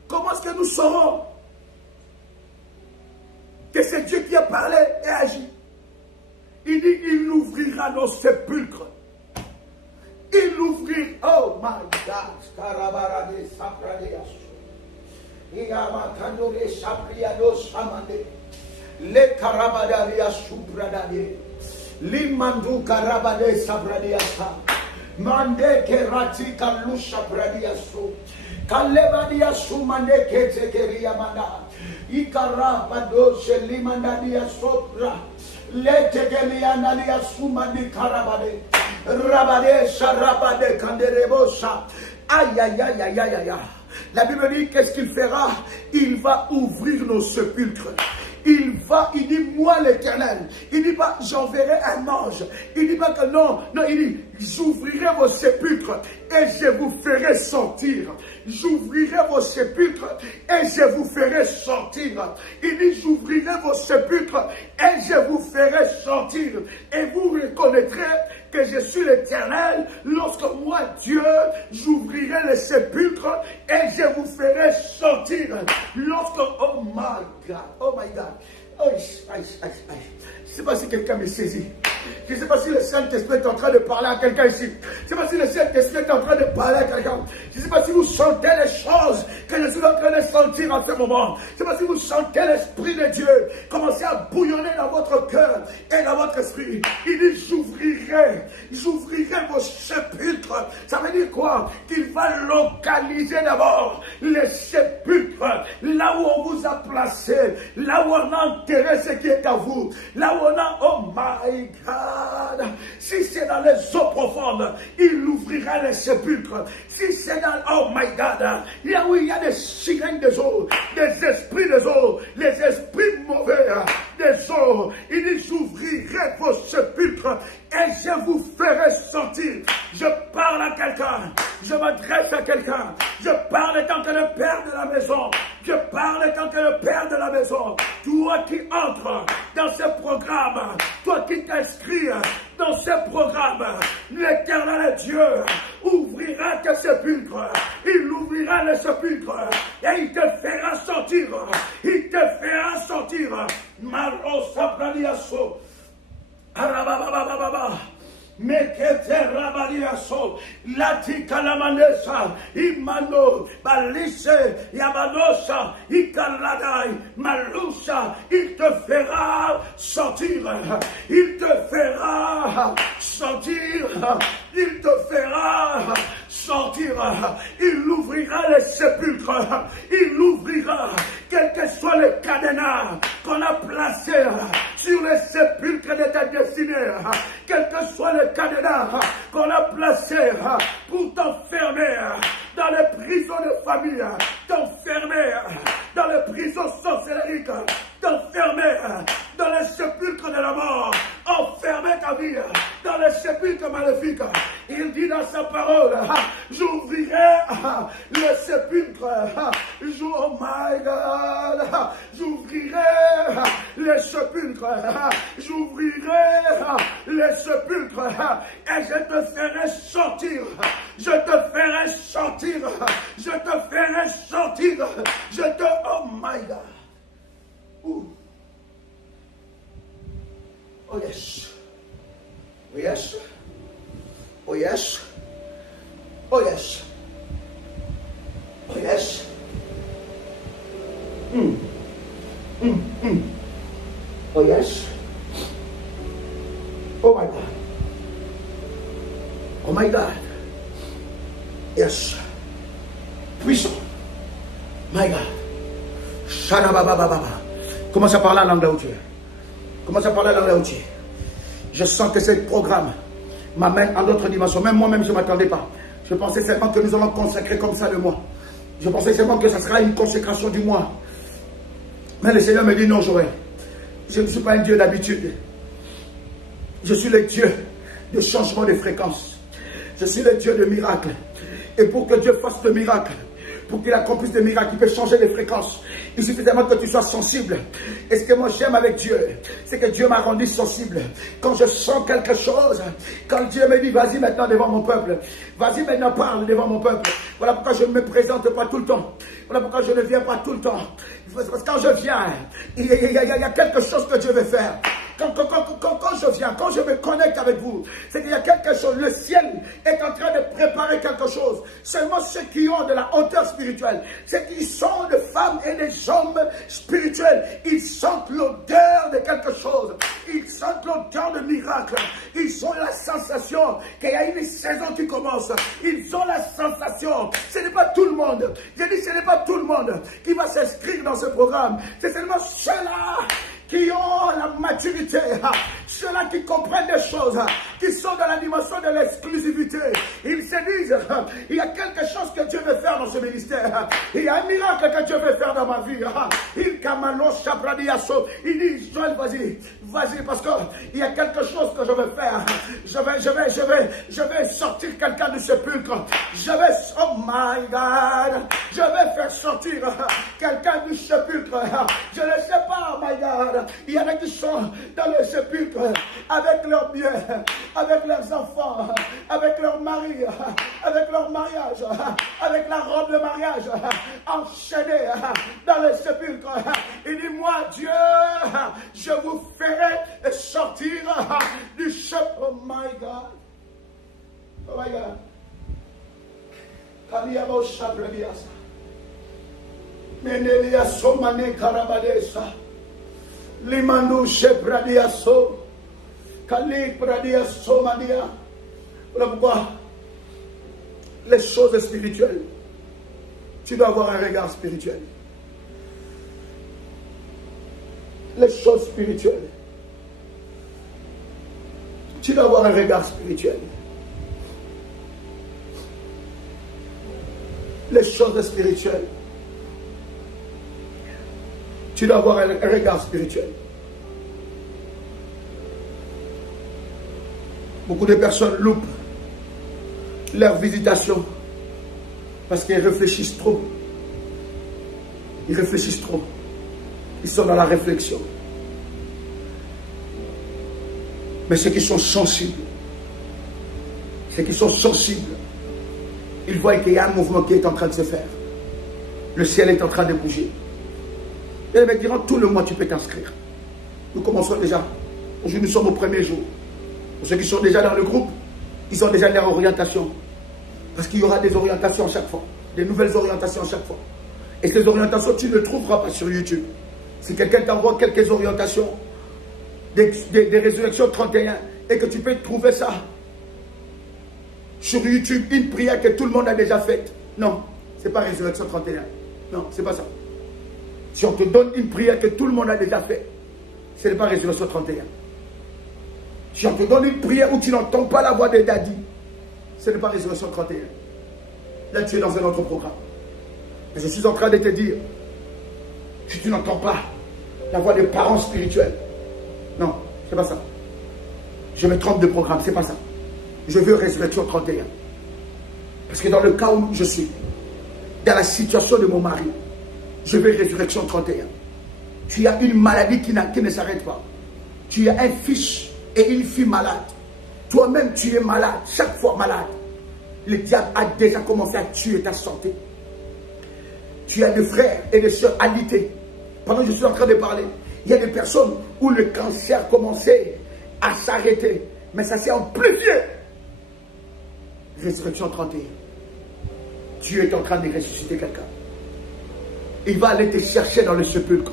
comment est-ce que nous saurons que c'est Dieu qui a parlé et agi? Il dit, il ouvrira nos sépulcres. Il ouvrira, oh my God, Karabarade Sapradeas. Iamatandore Sapriado Samande. Le Karabadaria Supradade. Limandu Karabade Sapradiasa. Mande Kerati Kalusha Pradiaso. Kalebadia Sumande Ketekeria Manda. Ikarabado Shelimandadia Sopra. Le Tegelianalia Sumandi Karabade. Rabade Sarabade Kanderebosa. Aïe aïe aïe aïe aïe aïe. La Bible dit qu'est-ce qu'il fera? Il va ouvrir nos sépulcres. Il dit moi l'Éternel. Il dit pas j'enverrai un ange. Il dit pas que non, non, il dit j'ouvrirai vos sépulcres et je vous ferai sortir. J'ouvrirai vos sépulcres et je vous ferai sortir. Il dit j'ouvrirai vos sépulcres et je vous ferai sortir. Et vous reconnaîtrez que je suis l'Éternel lorsque moi Dieu j'ouvrirai les sépulcres et je vous ferai sortir. Lorsque, oh my God, oh my God. Oh, je ne sais pas si quelqu'un me saisit. Je ne sais pas si le Saint-Esprit est en train de parler à quelqu'un ici. Je ne sais pas si le Saint-Esprit est en train de parler à quelqu'un. Je ne sais pas si vous sentez les choses que je suis en train de sentir en ce moment. Je ne sais pas si vous sentez l'Esprit de Dieu commencer à bouillonner dans votre cœur et dans votre esprit. Il dit, j'ouvrirai vos sépulcres. Ça veut dire quoi? Qu'il va localiser d'abord les sépulcres, là où on vous a placé, là où on a enterré ce qui est à vous, là où on a, oh my God, si c'est dans les eaux profondes, il ouvrira les sépulcres. Si c'est dans, oh my God, là où il y a des sirènes des eaux, des esprits des eaux, les esprits mauvais des eaux, il dit, j'ouvrirai vos sépulcres et je vous ferai sortir. Je parle à quelqu'un, je m'adresse à quelqu'un, je parle tant que le père de la maison, je parle tant que le père de la maison, toi qui entres dans ce programme, toi qui t'inscris dans ce programme, l'Éternel Dieu ouvrira tes sépulcres, il ouvrira les sépulcres et il te fera sortir, il te fera sortir. Marosa Bradiaso, Arababababa. Mekete rabaliaso, lati kalamanesa, imano, balise, yabanosa, ikaladai, malusa, il te fera sortir, il te fera sortir, il te fera sortir, il ouvrira les sépulcres, il ouvrira, quel que soit le cadenas qu'on a placé sur les sépulcres de ta destinée, quel que soit le cadenas qu'on a placé pour t'enfermer dans les prisons de famille, t'enfermer dans les prisons sorcellériques, t'enfermer dans les sépulcres de la mort, enfermer ta vie dans les sépulcres maléfiques. Il dit dans sa parole, j'ouvrirai les sépulcres, oh my God, j'ouvrirai les sépulcres, j'ouvrirai les sépulcres et je te ferai sortir, je te ferai sortir, je te ferai sortir, je te, oh my God. Ooh. Oh yes, oh yes, oh yes, oh yes, oh yes. Oh yes. Oh my God. Oh my God. Yes. Puissant. My God. Shanababababa. Commence à parler en langue où tu es. Commence à parler en langue où tu es. Je sens que ce programme m'amène à d'autres dimensions. Même moi-même, je ne m'attendais pas. Je pensais seulement que nous allons consacrer comme ça le mois. Je pensais seulement que ça sera une consécration du mois. Mais le Seigneur me dit non, Joël. Je ne suis pas un Dieu d'habitude. Je suis le Dieu de changement de fréquence. Je suis le Dieu de miracles. Et pour que Dieu fasse de miracles, pour qu'il accomplisse des miracles, il peut changer les fréquences. Il suffit seulement que tu sois sensible. Et ce que moi j'aime avec Dieu, c'est que Dieu m'a rendu sensible. Quand je sens quelque chose, quand Dieu me dit, vas-y maintenant devant mon peuple, vas-y maintenant parle devant mon peuple. Voilà pourquoi je ne me présente pas tout le temps. Voilà pourquoi je ne viens pas tout le temps. Parce que quand je viens, il y a quelque chose que Dieu veut faire. Quand je viens, quand je me connecte avec vous, c'est qu'il y a quelque chose. Le ciel est en train de préparer quelque chose. Seulement ceux qui ont de la hauteur spirituelle, ceux qui sont des femmes et des hommes spirituels, ils sentent l'odeur de quelque chose. Ils sentent l'odeur de miracle. Ils ont la sensation qu'il y a une saison qui commence. Ils ont la sensation. Ce n'est pas tout le monde. Je dis, ce n'est pas tout le monde qui va s'inscrire dans ce programme. C'est seulement ceux-là qui ont la maturité, ceux-là qui comprennent des choses, qui sont dans la dimension de l'exclusivité. Ils se disent, il y a quelque chose que Dieu veut faire dans ce ministère. Il y a un miracle que Dieu veut faire dans ma vie. Il dit, Joël, vas-y, parce qu'il y a quelque chose que je veux faire. Je vais sortir quelqu'un du sépulcre. Oh my God, je vais faire sortir quelqu'un du sépulcre. Je ne sais pas, oh my God. Il y en a qui sont dans le sépulcre avec leurs biens, avec leurs enfants, avec leur mari, avec leur mariage, avec la robe de mariage, enchaînés dans le sépulcre. Il dit, moi Dieu, je vous ferai sortir du Bishop, oh my God. Oh my God. Kaliabo Shabradiasa. Menelia Somane Karabadesa. Limandu Shebradiaso. Kali Bradiaso Mania. Voilà pourquoi les choses spirituelles, tu dois avoir un regard spirituel. Les choses spirituelles, tu dois avoir un regard spirituel. Les choses spirituelles, tu dois avoir un regard spirituel. Beaucoup de personnes loupent leur visitation parce qu'ils réfléchissent trop. Ils réfléchissent trop. Ils sont dans la réflexion. Mais ceux qui sont sensibles, ils voient qu'il y a un mouvement qui est en train de se faire. Le ciel est en train de bouger. Et les mecs diront, tout le mois tu peux t'inscrire. Nous commençons déjà. Aujourd'hui nous sommes au premier jour. Pour ceux qui sont déjà dans le groupe, ils ont déjà leur orientation. Parce qu'il y aura des orientations à chaque fois. Des nouvelles orientations à chaque fois. Et ces orientations, tu ne trouveras pas sur YouTube. Si quelqu'un t'envoie quelques orientations des résurrections 31 et que tu peux trouver ça sur YouTube, une prière que tout le monde a déjà faite. Non, ce n'est pas résurrection 31. Non, ce n'est pas ça. Si on te donne une prière que tout le monde a déjà faite, ce n'est pas résurrection 31. Si on te donne une prière où tu n'entends pas la voix de Daddy, ce n'est pas résurrection 31. Là, tu es dans un autre programme. Mais je suis en train de te dire, si tu n'entends pas la voix des parents spirituels, non, c'est pas ça. Je me trompe de programme, c'est pas ça. Je veux résurrection 31. Parce que dans le cas où je suis, dans la situation de mon mari, je veux résurrection 31. Tu as une maladie qui ne s'arrête pas. Tu as un fils et une fille malade. Toi-même, tu es malade, chaque fois malade. Le diable a déjà commencé à tuer ta santé. Tu as des frères et des soeurs alités. Pendant que je suis en train de parler, il y a des personnes où le cancer commençait à s'arrêter. Mais ça s'est amplifié. Résurrection 31. Dieu est en train de ressusciter quelqu'un. Il va aller te chercher dans le sépulcre.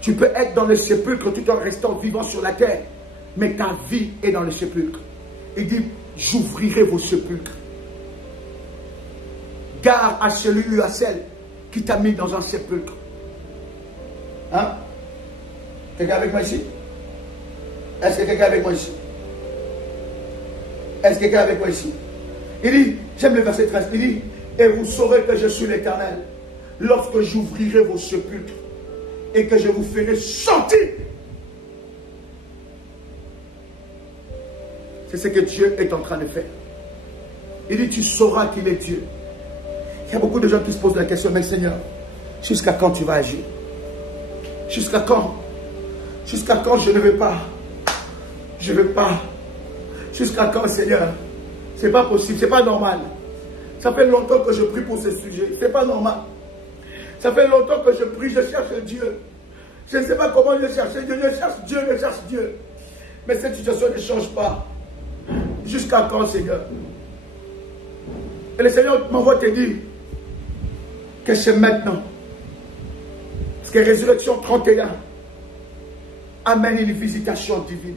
Tu peux être dans le sépulcre tout en restant vivant sur la terre. Mais ta vie est dans le sépulcre. Il dit, j'ouvrirai vos sépulcres. Garde à celui ou à celle qui t'a mis dans un sépulcre. Hein? Quelqu'un avec moi ici? Est-ce que quelqu'un avec moi ici? Est-ce que quelqu'un avec moi ici? Il dit, j'aime le verset 13, il dit, et vous saurez que je suis l'Éternel, lorsque j'ouvrirai vos sépulcres et que je vous ferai sortir. C'est ce que Dieu est en train de faire. Il dit, tu sauras qu'il est Dieu. Il y a beaucoup de gens qui se posent la question, mais Seigneur, jusqu'à quand tu vas agir? Jusqu'à quand? Jusqu'à quand je ne vais pas? Je ne vais pas. Jusqu'à quand, Seigneur? C'est pas possible, c'est pas normal. Ça fait longtemps que je prie pour ce sujet. C'est pas normal. Ça fait longtemps que je prie, je cherche Dieu. Je ne sais pas comment je cherche Dieu. Je cherche Dieu, je cherche Dieu. Mais cette situation ne change pas. Jusqu'à quand, Seigneur? Et le Seigneur m'envoie te dire que c'est maintenant. Parce que Résurrection 31 amène une visitation divine.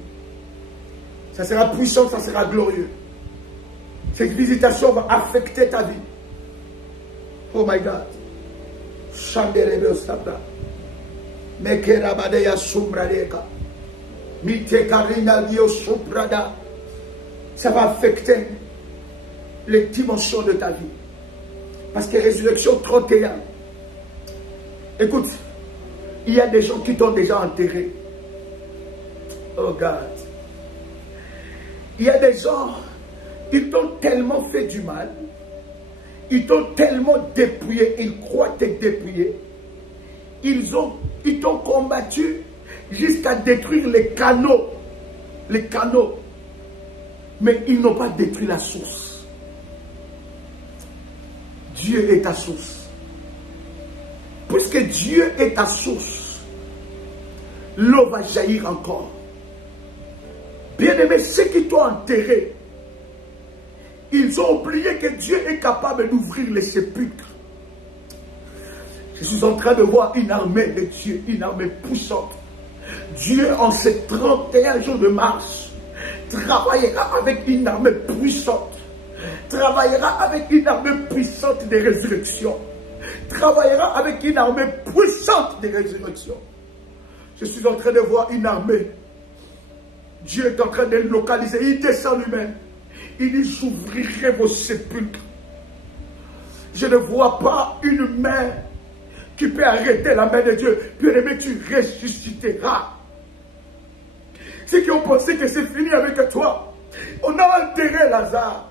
Ça sera puissant, ça sera glorieux. Cette visitation va affecter ta vie. Oh my God. Chandelebe Ostabra. Mekerabadeya Sumbradeka. Mitekarina Dio Subrada. Ça va affecter les dimensions de ta vie. Parce que Résurrection 31, écoute, il y a des gens qui t'ont déjà enterré. Oh God. Il y a des gens, ils t'ont tellement fait du mal, ils t'ont tellement dépouillé, ils croient te dépouiller, ils t'ont combattu jusqu'à détruire les canaux, mais ils n'ont pas détruit la source. Dieu est ta source. Puisque Dieu est ta source, l'eau va jaillir encore. Bien-aimés, ceux qui t'ont enterré, ils ont oublié que Dieu est capable d'ouvrir les sépulcres. Je suis en train de voir une armée de Dieu, une armée puissante. Dieu, en ces 31 jours de mars, travaillera avec une armée puissante. Travaillera avec une armée puissante de résurrection. Travaillera avec une armée puissante de résurrection. Je suis en train de voir une armée. Dieu est en train de localiser. Il descend lui-même. Il dit, j'ouvrirai vos sépulcres. Je ne vois pas une main qui peut arrêter la main de Dieu. Bien-aimé, tu ressusciteras. Ceux qui ont pensé que c'est fini avec toi, on a enterré Lazare.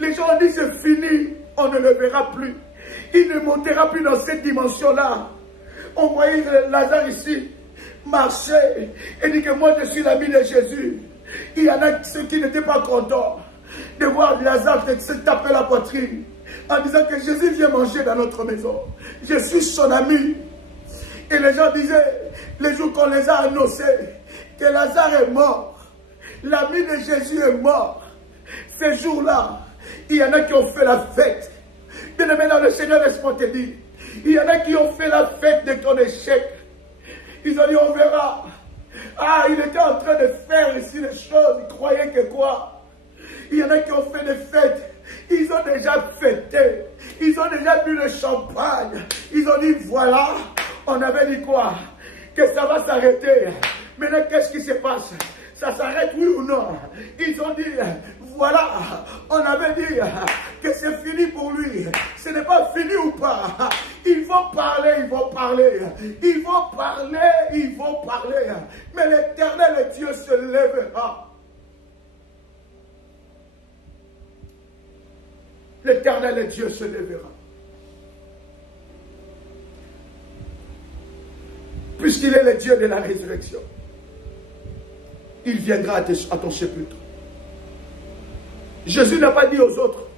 Les gens ont dit, c'est fini, on ne le verra plus. Il ne montera plus dans cette dimension-là. On voyait Lazare ici marcher et dit que moi je suis l'ami de Jésus. Il y en a ceux qui n'étaient pas contents de voir Lazare se taper la poitrine en disant que Jésus vient manger dans notre maison. Je suis son ami. Et les gens disaient, les jours qu'on les a annoncés, que Lazare est mort. L'ami de Jésus est mort. Ces jours-là, il y en a qui ont fait la fête. Bien-aimé dans le Seigneur, laisse-moi te dire, il y en a qui ont fait la fête de ton échec. Ils ont dit, on verra. Ah, il était en train de faire ici les choses. Ils croyaient que quoi? Il y en a qui ont fait des fêtes. Ils ont déjà fêté. Ils ont déjà bu le champagne. Ils ont dit, voilà. On avait dit quoi? Que ça va s'arrêter. Maintenant, qu'est-ce qui se passe? Ça s'arrête, oui ou non? Ils ont dit, voilà, on avait dit que c'est fini pour lui. Ce n'est pas fini ou pas. Ils vont parler, ils vont parler. Ils vont parler, ils vont parler. Mais l'Éternel Dieu se lèvera. L'Éternel Dieu se lèvera. Puisqu'il est le Dieu de la résurrection, il viendra à ton sépulcre. Jésus n'a pas dit aux autres,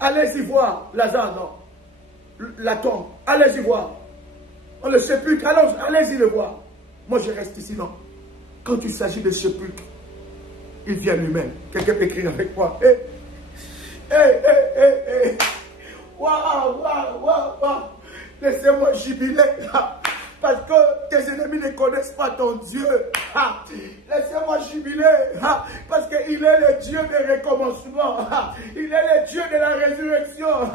allez-y voir Lazare, non, la tombe, allez-y voir. On le sépulcre, allez-y le voir. Moi je reste ici, non. Quand il s'agit de sépulcre, il vient lui-même. Quelqu'un peut écrire avec moi. Waouh, waouh, waouh, waouh. Laissez-moi jubiler. Parce que tes ennemis ne connaissent pas ton Dieu. Laissez-moi jubiler. Parce qu'il est le Dieu des recommencements. Il est le Dieu de la résurrection.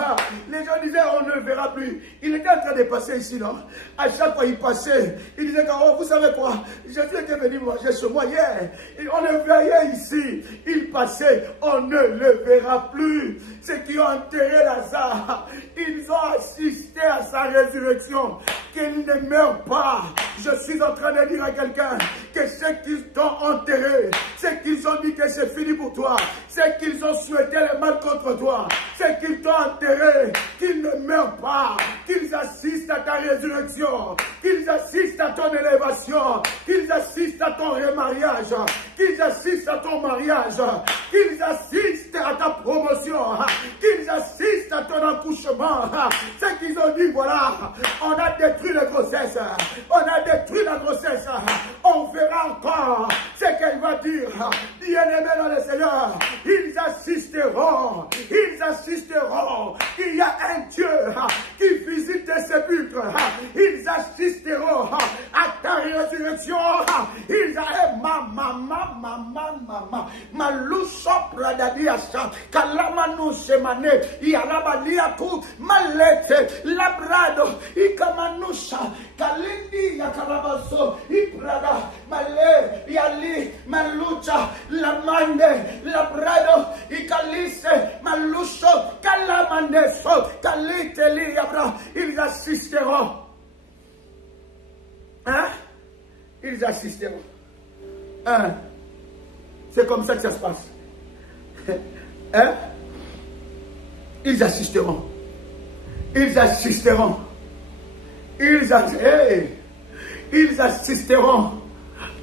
Les gens disaient, on ne le verra plus. Il était en train de passer ici, non? À chaque fois il passait, il disait, oh, vous savez quoi? Jésus était venu manger chez moi hier. Et on le voyait ici. Il passait, on ne le verra plus. Ceux qui ont enterré Lazare, ils ont assisté à sa résurrection. Qu'il ne meurt pas. Je suis en train de dire à quelqu'un que ceux qui t'ont enterré, ceux qui ont dit que c'est fini pour toi, ceux qui ont souhaité le mal contre toi, ceux qui t'ont enterré, qu'ils ne meurent pas, qu'ils assistent à ta résurrection, qu'ils assistent à ton élévation, qu'ils assistent à ton remariage, qu'ils assistent à ton mariage, qu'ils assistent à ta promotion, qu'ils assistent à ton accouchement. Ceux qui ont dit, voilà, on a détruit la grossesse, on a détruit la grossesse, on verra encore ce qu'elle va dire. Bien-aimés dans le Seigneur, ils assisteront, ils assisteront. Il y a un Dieu qui visite tes sépulcres, ils assisteront à ta résurrection. Ils labrado ikamanusha kalindi yakarabaso iprada male yali malucha lamande labrado ikalise maluso kalamande so kaliteli yabra. Ils assisteront. Hein? Ils assisteront. Hein? C'est comme ça que ça se passe. Hein? Ils assisteront. Ils assisteront. Ils assisteront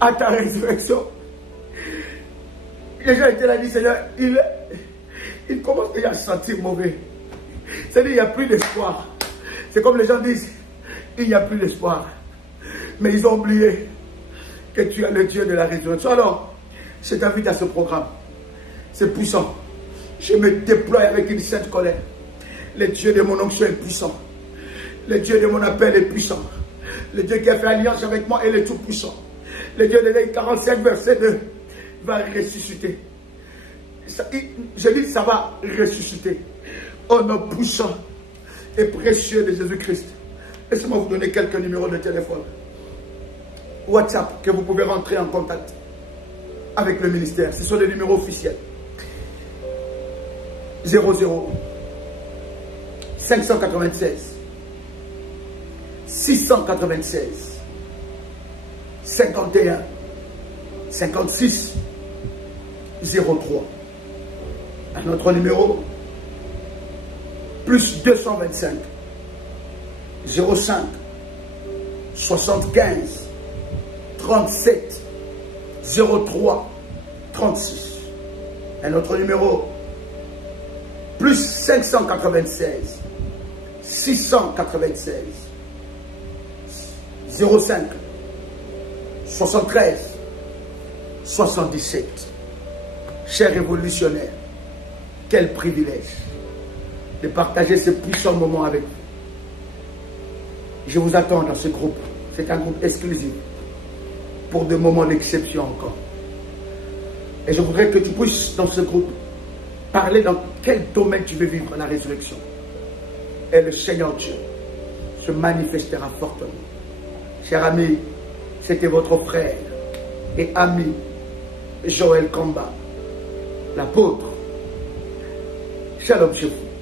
à ta résurrection. Les gens étaient là, dit Seigneur, il commence déjà à se sentir mauvais. C'est-à-dire, il n'y a plus d'espoir. C'est comme les gens disent, il n'y a plus d'espoir. Mais ils ont oublié que tu es le Dieu de la résurrection. Alors, Je t'invite à ce programme. C'est puissant. Je me déploie avec une sainte colère. Le Dieu de mon onction est puissant. Le Dieu de mon appel est puissant. Le Dieu qui a fait alliance avec moi est le tout-puissant. Le Dieu de l'Ésaïe 45, verset 2 va ressusciter. Je dis ça va ressusciter. Au nom puissant et précieux de Jésus-Christ. Laissez-moi vous donner quelques numéros de téléphone. WhatsApp, que vous pouvez rentrer en contact avec le ministère. Ce sont des numéros officiels. 00 596 696 51 56 03. Un autre numéro, plus 225 05 75 37 03 36. Un autre numéro, plus 596 696 05 73 77. Chers révolutionnaires, quel privilège de partager ce puissant moment avec vous. Je vous attends dans ce groupe. C'est un groupe exclusif pour des moments d'exception encore. Et je voudrais que tu puisses dans ce groupe parler dans quel domaine tu veux vivre la résurrection. Et le Seigneur Dieu se manifestera fortement. Chers amis, c'était votre frère et ami Joël Kamba, l'apôtre. Shalom chez vous.